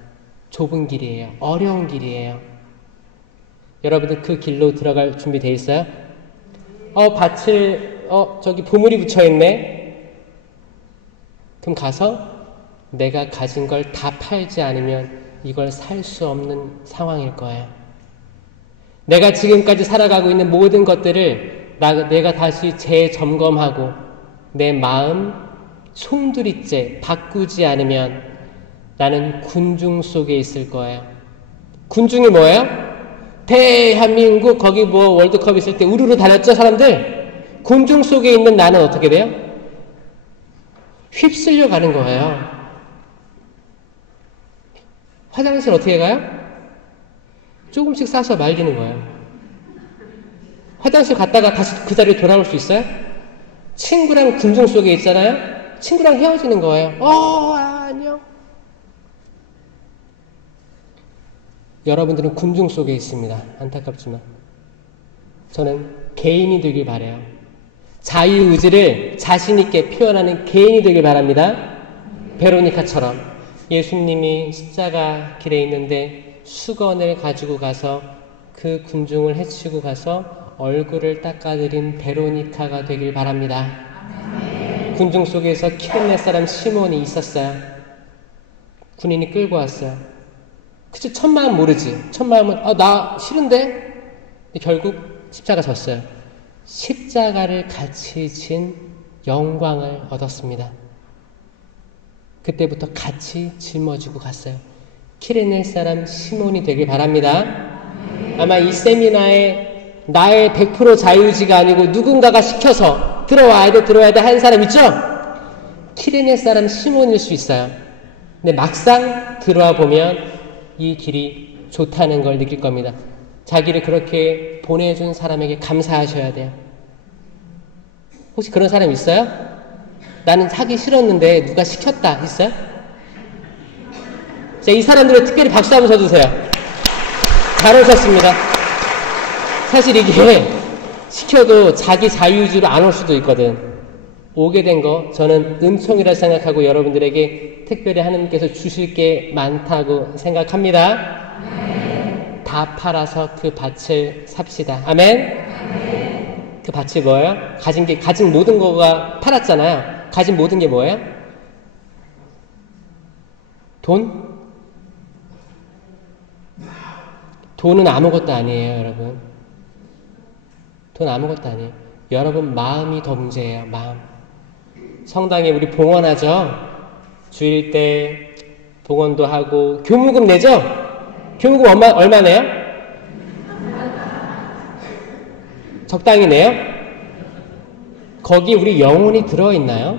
좁은 길이에요. 어려운 길이에요. 여러분들 그 길로 들어갈 준비 돼 있어요? 밭을 저기 보물이 붙여있네. 그럼 가서 내가 가진 걸 다 팔지 않으면 이걸 살 수 없는 상황일 거예요. 내가 지금까지 살아가고 있는 모든 것들을 내가 다시 재점검하고 내 마음 송두리째 바꾸지 않으면 나는 군중 속에 있을 거예요. 군중이 뭐예요? 대한민국 거기 월드컵 있을 때 우르르 다녔죠 사람들? 군중 속에 있는 나는 어떻게 돼요? 휩쓸려 가는 거예요. 화장실 어떻게 가요? 조금씩 싸서 말리는 거예요. 화장실 갔다가 다시 그 자리에 돌아올 수 있어요? 친구랑 군중 속에 있잖아요? 친구랑 헤어지는 거예요. 안녕. 여러분들은 군중 속에 있습니다. 안타깝지만. 저는 개인이 되길 바라요. 자유의지를 자신있게 표현하는 개인이 되길 바랍니다. 베로니카처럼 예수님이 십자가 길에 있는데 수건을 가지고 가서 그 군중을 해치고 가서 얼굴을 닦아드린 베로니카가 되길 바랍니다. 군중 속에서 키르네 사람 시몬이 있었어요. 군인이 끌고 왔어요. 그치, 첫 마음 모르지. 첫 마음은 나 싫은데? 근데 결국 십자가 졌어요. 십자가를 같이 진 영광을 얻었습니다. 그때부터 같이 짊어지고 갔어요. 키레네 사람 시몬이 되길 바랍니다. 아마 이 세미나에 나의 100% 자유의지가 아니고 누군가가 시켜서 들어와야 돼 하는 사람 있죠? 키레네 사람 시몬일 수 있어요. 근데 막상 들어와 보면 이 길이 좋다는 걸 느낄 겁니다. 자기를 그렇게 보내준 사람에게 감사하셔야 돼요. 혹시 그런 사람 있어요? 나는 하기 싫었는데 누가 시켰다 있어요? 자, 이 사람들을 특별히 박수 한번 쳐주세요. 잘 오셨습니다. 사실 이게 시켜도 자기 자유의지로 안 올 수도 있거든. 오게 된 거 저는 은총이라 생각하고 여러분들에게 특별히 하나님께서 주실 게 많다고 생각합니다. 아멘. 다 팔아서 그 밭을 삽시다. 아멘. 아멘. 그 밭이 뭐예요? 가진 모든 거가 팔았잖아요. 가진 모든 게 뭐예요? 돈? 돈은 아무것도 아니에요, 여러분. 돈 아무것도 아니에요. 여러분 마음이 더 문제예요. 마음. 성당에 우리 봉헌하죠. 주일 때 봉헌도 하고 교무금 내죠. 교무금 얼마 내요? 적당히 내요? 거기 우리 영혼이 들어있나요?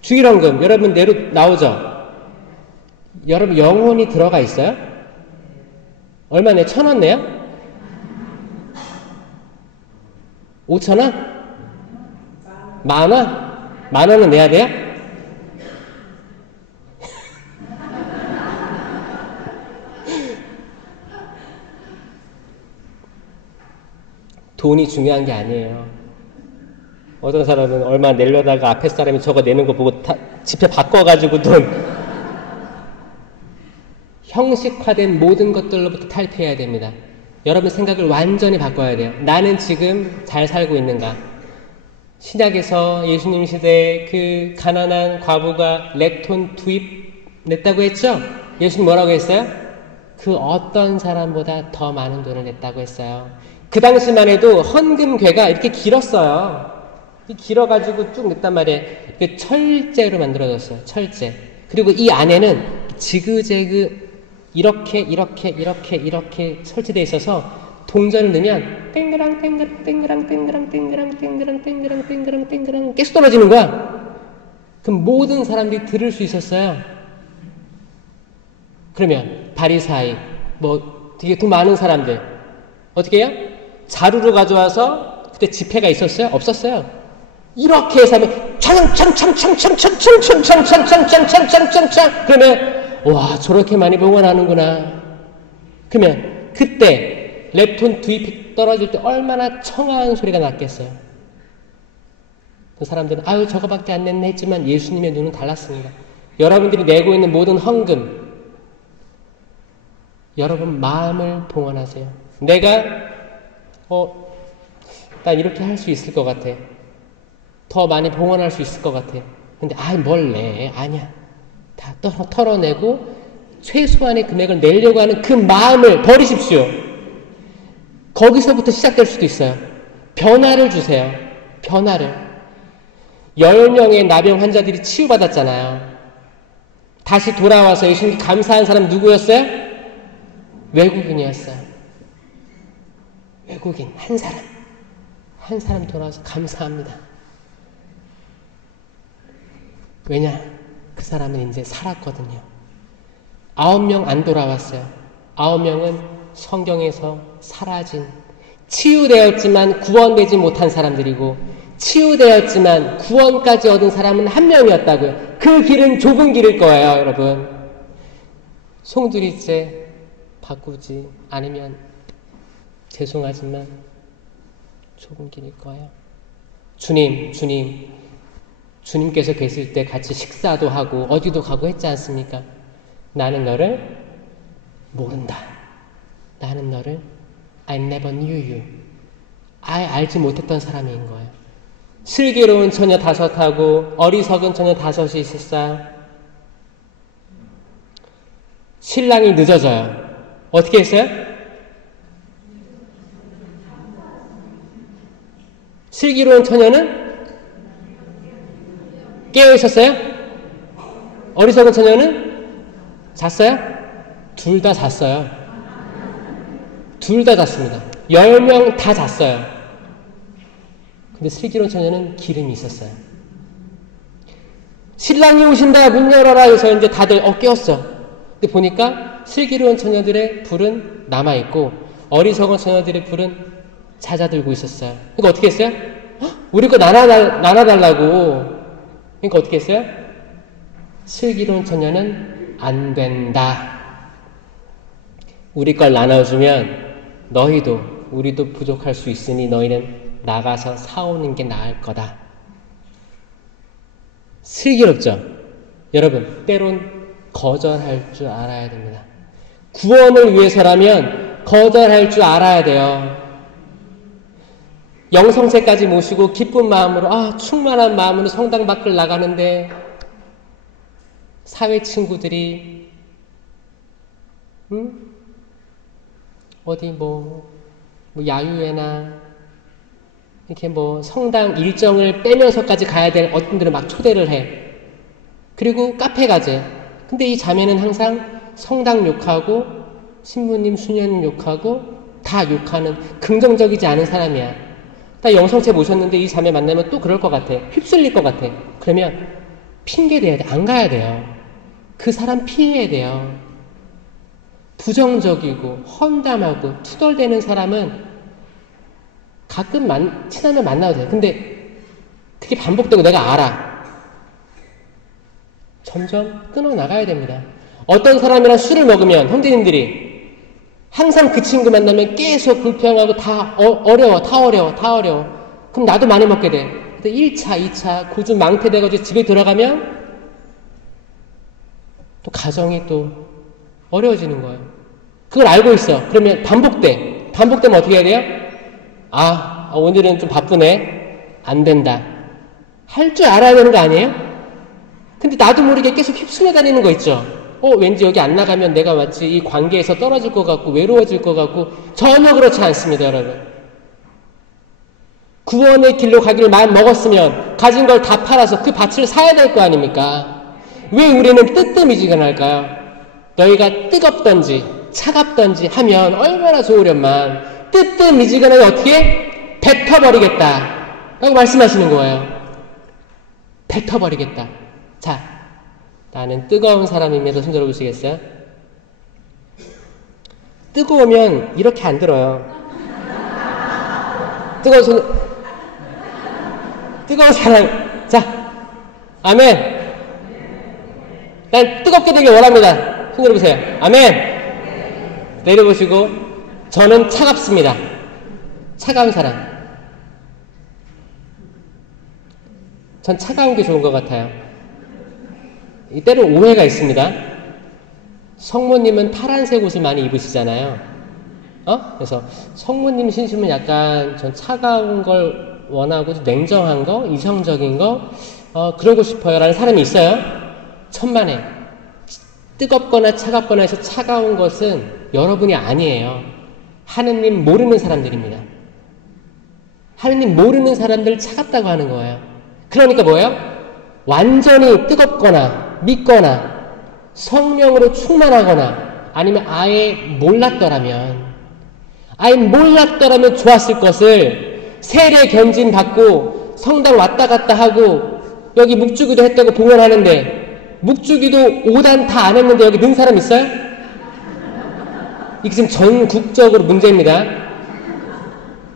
주일원금 여러분 나오죠? 여러분 영혼이 들어가 있어요? 얼마 내요? 1,000원 내요? 5,000원? 10,000원? 10,000원은 내야 돼요? 돈이 중요한 게 아니에요. 어떤 사람은 얼마 내려다가 앞에 사람이 저거 내는 거 보고 지폐 바꿔가지고 돈. 형식화된 모든 것들로부터 탈피해야 됩니다. 여러분 생각을 완전히 바꿔야 돼요. 나는 지금 잘 살고 있는가? 신약에서 예수님 시대에 그 가난한 과부가 렉톤 2입 냈다고 했죠? 예수님 뭐라고 했어요? 그 어떤 사람보다 더 많은 돈을 냈다고 했어요. 그 당시만 해도 헌금괴가 이렇게 길었어요. 길어가지고 쭉 냈단 말이에요. 철제로 만들어졌어요. 철제. 그리고 이 안에는 지그재그 이렇게 설치되어 있어서 동전을 넣으면 땡그랑 계속 떨어지는 거야. 그럼 모든 사람들이 들을 수 있었어요. 그러면 바리사이 되게 돈 많은 사람들 어떻게 해요? 자루를 가져와서 그때 지폐가 있었어요? 없었어요. 이렇게 해서 하면 창창창창창창창창창창창창창창창 그러면 와 저렇게 많이 봉헌하는구나. 그러면 그때 랩톤 2잎이 떨어질 때 얼마나 청아한 소리가 났겠어요. 그 사람들은 아유 저거밖에 안 냈네 했지만 예수님의 눈은 달랐습니다. 여러분들이 내고 있는 모든 헌금 여러분 마음을 봉헌하세요. 내가 난 이렇게 할 수 있을 것 같아. 더 많이 봉헌할 수 있을 것 같아. 근데 뭘 내? 아니야. 다 털어내고 최소한의 금액을 내려고 하는 그 마음을 버리십시오. 거기서부터 시작될 수도 있어요. 변화를 주세요. 변화를. 10명의 나병 환자들이 치유받았잖아요. 다시 돌아와서 예수님께 감사한 사람 누구였어요? 외국인이었어요. 외국인 한 사람 돌아와서 감사합니다. 왜냐? 그 사람은 이제 살았거든요. 9명 안 돌아왔어요. 9명은 성경에서 사라진, 치유되었지만 구원되지 못한 사람들이고 치유되었지만 구원까지 얻은 사람은 1명이었다고요. 그 길은 좁은 길일 거예요, 여러분. 송두리째 바꾸지 않으면 죄송하지만 좁은 길일 거예요. 주님께서 계실 때 같이 식사도 하고 어디도 가고 했지 않습니까? 나는 너를 모른다. 나는 너를 I never knew you. 알지 못했던 사람인 거예요. 슬기로운 처녀 5하고 어리석은 처녀 5이 있었어요. 신랑이 늦어져요. 어떻게 했어요? 슬기로운 처녀는 깨어 있었어요? 어리석은 처녀는 잤어요? 둘 다 잤어요. 둘 다 잤습니다. 10명 다 잤어요. 근데 슬기로운 처녀는 기름이 있었어요. 신랑이 오신다, 문 열어라 해서 이제 다들 깨었어. 근데 보니까 슬기로운 처녀들의 불은 남아있고 어리석은 처녀들의 불은 잦아들고 있었어요. 그러니까 어떻게 했어요? 우리 거 나눠달라고. 그러니까 어떻게 했어요? 슬기로운 처녀는 안 된다. 우리 걸 나눠주면 우리도 부족할 수 있으니 너희는 나가서 사오는 게 나을 거다. 슬기롭죠? 여러분, 때론 거절할 줄 알아야 됩니다. 구원을 위해서라면 거절할 줄 알아야 돼요. 영성세까지 모시고 기쁜 마음으로 충만한 마음으로 성당 밖을 나가는데 사회 친구들이 어디 야유회나 이렇게 성당 일정을 빼면서까지 가야 될 어떤 분들은 막 초대를 해. 그리고 카페 가재. 근데 이 자매는 항상 성당 욕하고 신부님, 수녀님 욕하고 다 욕하는 긍정적이지 않은 사람이야. 나 영성체 모셨는데 이 자매 만나면 또 그럴 것 같아. 휩쓸릴 것 같아. 그러면 핑계 대야 돼. 안 가야 돼요. 그 사람 피해야 돼요. 부정적이고 험담하고 투덜대는 사람은 가끔 친하면 만나도 돼요. 근데 그게 반복되고 내가 알아. 점점 끊어나가야 됩니다. 어떤 사람이랑 술을 먹으면 형제님들이 항상 그 친구 만나면 계속 불평하고 다 어려워. 그럼 나도 많이 먹게 돼. 근데 1차, 2차 고주 망태돼가지고 집에 들어가면 또 가정이 또 어려워지는 거예요. 그걸 알고 있어. 그러면 반복돼. 반복되면 어떻게 해야 돼요? 오늘은 좀 바쁘네. 안 된다. 할 줄 알아야 되는 거 아니에요? 근데 나도 모르게 계속 휩쓸려 다니는 거 있죠. 왠지 여기 안 나가면 내가 마치 이 관계에서 떨어질 것 같고 외로워질 것 같고 전혀 그렇지 않습니다, 여러분. 구원의 길로 가기를 마음 먹었으면 가진 걸 다 팔아서 그 밭을 사야 될 거 아닙니까? 왜 우리는 뜨뜻미지근할까요? 너희가 뜨겁던지 차갑던지 하면 얼마나 좋으련만 뜨뜻미지근하게 어떻게? 뱉어버리겠다 라고 말씀하시는 거예요. 뱉어버리겠다. 자, 나는 뜨거운 사람입니다. 손 들어보시겠어요? 뜨거우면 이렇게 안 들어요. 뜨거운 사람. 자, 아멘. 난 뜨겁게 되길 원합니다. 손 들어보세요. 아멘. 내려보시고, 저는 차갑습니다. 차가운 사람. 전 차가운 게 좋은 것 같아요. 이때는 오해가 있습니다. 성모님은 파란색 옷을 많이 입으시잖아요. 그래서 성모님 신심은 약간 전 차가운 걸 원하고 냉정한 거, 이성적인 거, 그러고 싶어요 라는 사람이 있어요. 천만에. 뜨겁거나 차갑거나 해서 차가운 것은 여러분이 아니에요. 하느님 모르는 사람들입니다. 하느님 모르는 사람들 차갑다고 하는 거예요. 그러니까 뭐예요? 완전히 뜨겁거나 믿거나 성령으로 충만하거나 아니면 아예 몰랐더라면 좋았을 것을 세례 견진 받고 성당 왔다 갔다 하고 여기 묵주기도 했다고 봉헌하는데 묵주기도 5단 다 안 했는데 여기 는 사람 있어요? 이게 지금 전국적으로 문제입니다.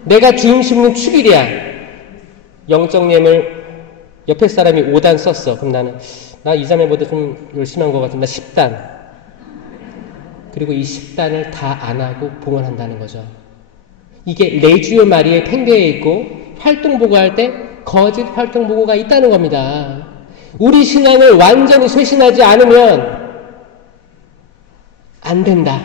내가 주임 신문 축일이야. 영적님을 옆에 사람이 5단 썼어. 그럼 나 이 자매보다 좀 열심히 한 것 같은데 나 10단. 그리고 이 10단을 다 안 하고 봉헌한다는 거죠. 이게 레지오 마리에 팽배해 있고 활동보고 할 때 거짓 활동보고가 있다는 겁니다. 우리 신앙을 완전히 쇄신하지 않으면 안 된다.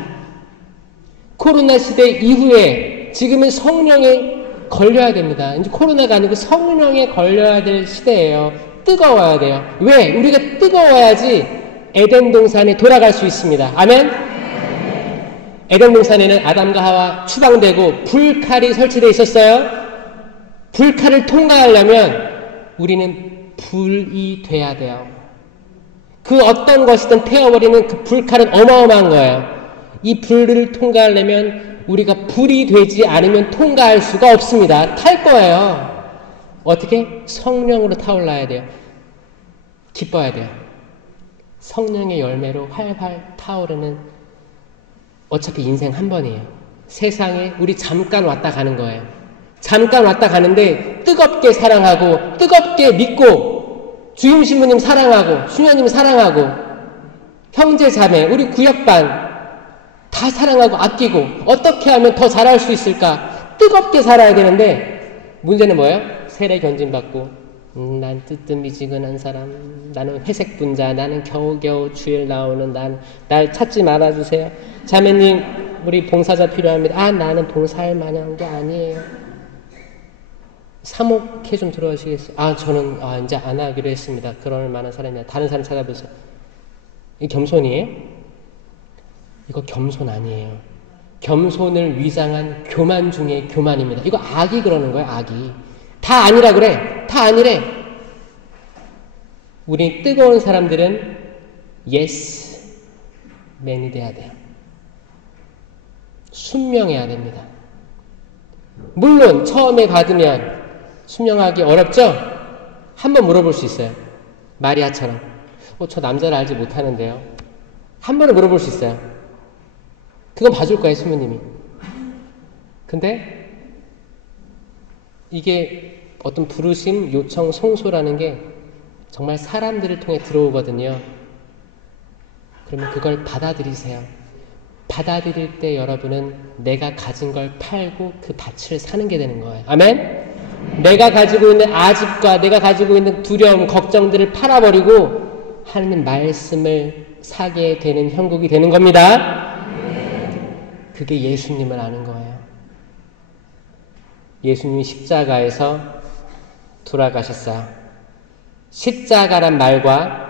코로나 시대 이후에 지금은 성령에 걸려야 됩니다. 이제 코로나가 아니고 성령에 걸려야 될 시대예요. 뜨거워야 돼요. 왜? 우리가 뜨거워야지 에덴 동산에 돌아갈 수 있습니다. 아멘? 에덴 동산에는 아담과 하와 추방되고 불칼이 설치되어 있었어요. 불칼을 통과하려면 우리는 불이 돼야 돼요. 그 어떤 것이든 태워버리는 그 불칼은 어마어마한 거예요. 이 불을 통과하려면 우리가 불이 되지 않으면 통과할 수가 없습니다. 탈 거예요. 어떻게? 성령으로 타올라야 돼요. 기뻐야 돼요. 성령의 열매로 활활 타오르는 어차피 인생 한 번이에요. 세상에 우리 잠깐 왔다 가는 거예요. 잠깐 왔다 가는데 뜨겁게 사랑하고 뜨겁게 믿고 주임 신부님 사랑하고 수녀님 사랑하고 형제 자매 우리 구역반 다 사랑하고 아끼고 어떻게 하면 더 잘할 수 있을까? 뜨겁게 살아야 되는데 문제는 뭐예요? 세례 견진받고 난 뜨뜻미지근한 사람, 나는 회색 분자, 나는 겨우겨우 주일 나오는 날 찾지 말아주세요. 자매님 우리 봉사자 필요합니다. 나는 봉사할 만한 게 아니에요. 사목회 좀 들어가시겠어요? 저는 이제 안 하기로 했습니다. 그럴 만한 사람이야. 다른 사람 찾아보세요. 이 겸손이에요? 이거 겸손 아니에요. 겸손을 위장한 교만 중에 교만입니다. 이거 악이 그러는 거예요. 악이. 다 아니라 그래. 다 아니래. 우리 뜨거운 사람들은 yes man이 돼야 돼요. 순명해야 됩니다. 물론 처음에 받으면 순명하기 어렵죠? 한번 물어볼 수 있어요. 마리아처럼. 저 남자를 알지 못하는데요. 한 번은 물어볼 수 있어요. 그건 봐줄 거예요, 신부님이. 근데 이게 어떤 부르심, 요청, 성소라는 게 정말 사람들을 통해 들어오거든요. 그러면 그걸 받아들이세요. 받아들일 때 여러분은 내가 가진 걸 팔고 그 밭을 사는 게 되는 거예요. 아멘? 내가 가지고 있는 아집과 내가 가지고 있는 두려움, 걱정들을 팔아버리고 하나님 말씀을 사게 되는 형국이 되는 겁니다. 그게 예수님을 아는 거예요. 예수님이 십자가에서 돌아가셨어요. 십자가란 말과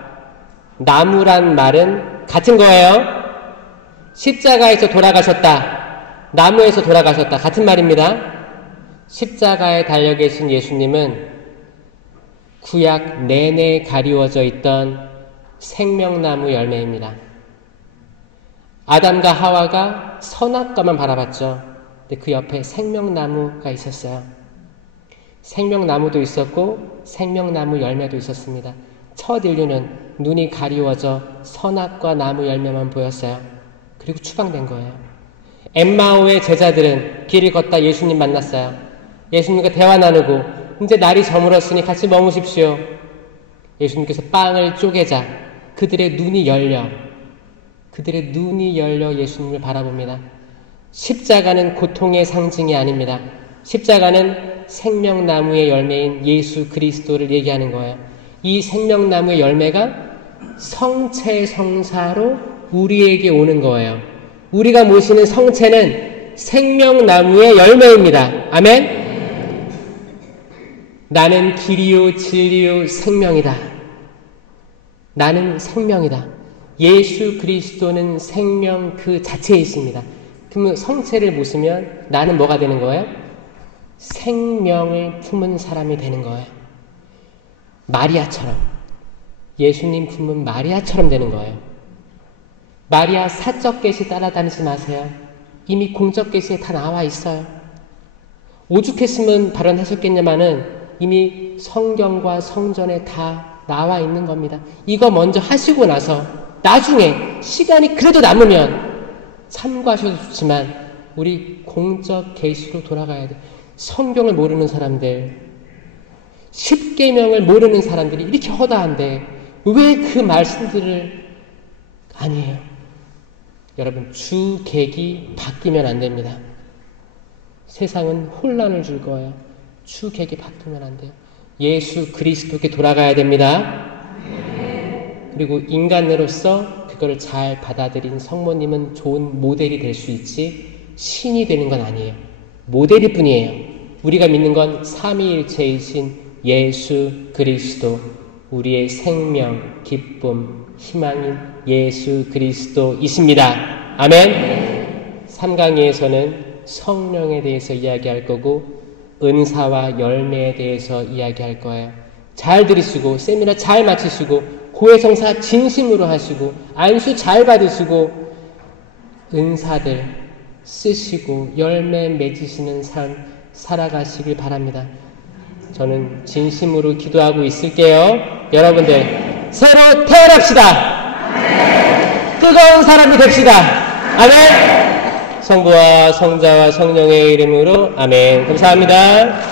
나무란 말은 같은 거예요. 십자가에서 돌아가셨다. 나무에서 돌아가셨다. 같은 말입니다. 십자가에 달려 계신 예수님은 구약 내내 가리워져 있던 생명나무 열매입니다. 아담과 하와가 선악과만 바라봤죠. 근데 그 옆에 생명나무가 있었어요. 생명나무도 있었고 생명나무 열매도 있었습니다. 첫 인류는 눈이 가리워져 선악과 나무 열매만 보였어요. 그리고 추방된 거예요. 엠마오의 제자들은 길을 걷다 예수님 만났어요. 예수님과 대화 나누고 이제 날이 저물었으니 같이 머무십시오. 예수님께서 빵을 쪼개자 그들의 눈이 열려 예수님을 바라봅니다. 십자가는 고통의 상징이 아닙니다. 십자가는 생명나무의 열매인 예수 그리스도를 얘기하는 거예요. 이 생명나무의 열매가 성체성사로 우리에게 오는 거예요. 우리가 모시는 성체는 생명나무의 열매입니다. 아멘? 나는 길이요 진리요 생명이다. 나는 생명이다. 예수 그리스도는 생명 그 자체이십니다. 그러면 성체를 모시면 나는 뭐가 되는 거예요? 생명을 품은 사람이 되는 거예요. 마리아처럼. 예수님 품은 마리아처럼 되는 거예요. 마리아 사적 계시 따라다니지 마세요. 이미 공적 계시에 다 나와 있어요. 오죽했으면 발언하셨겠냐마는 이미 성경과 성전에 다 나와 있는 겁니다. 이거 먼저 하시고 나서 나중에 시간이 그래도 남으면 참고하셔도 좋지만 우리 공적 계시로 돌아가야 돼. 성경을 모르는 사람들, 십계명을 모르는 사람들이 이렇게 허다한데 왜 그 말씀들을 아니에요. 여러분 주객이 바뀌면 안 됩니다. 세상은 혼란을 줄 거예요. 주객이 바뀌면 안 돼요. 예수 그리스도께 돌아가야 됩니다. 그리고 인간으로서 그걸 잘 받아들인 성모님은 좋은 모델이 될 수 있지 신이 되는 건 아니에요. 모델일 뿐이에요. 우리가 믿는 건 삼위일체이신 예수 그리스도, 우리의 생명, 기쁨, 희망인 예수 그리스도이십니다. 아멘. 3강의에서는 성령에 대해서 이야기할 거고 은사와 열매에 대해서 이야기할 거예요. 잘 들으시고 세미나 잘 마치시고 고해성사 진심으로 하시고 안수 잘 받으시고 은사들 쓰시고 열매 맺으시는 삶 살아가시길 바랍니다. 저는 진심으로 기도하고 있을게요. 여러분들 새로 태어납시다. 뜨거운 사람이 됩시다. 아멘. 성부와 성자와 성령의 이름으로 아멘. 감사합니다.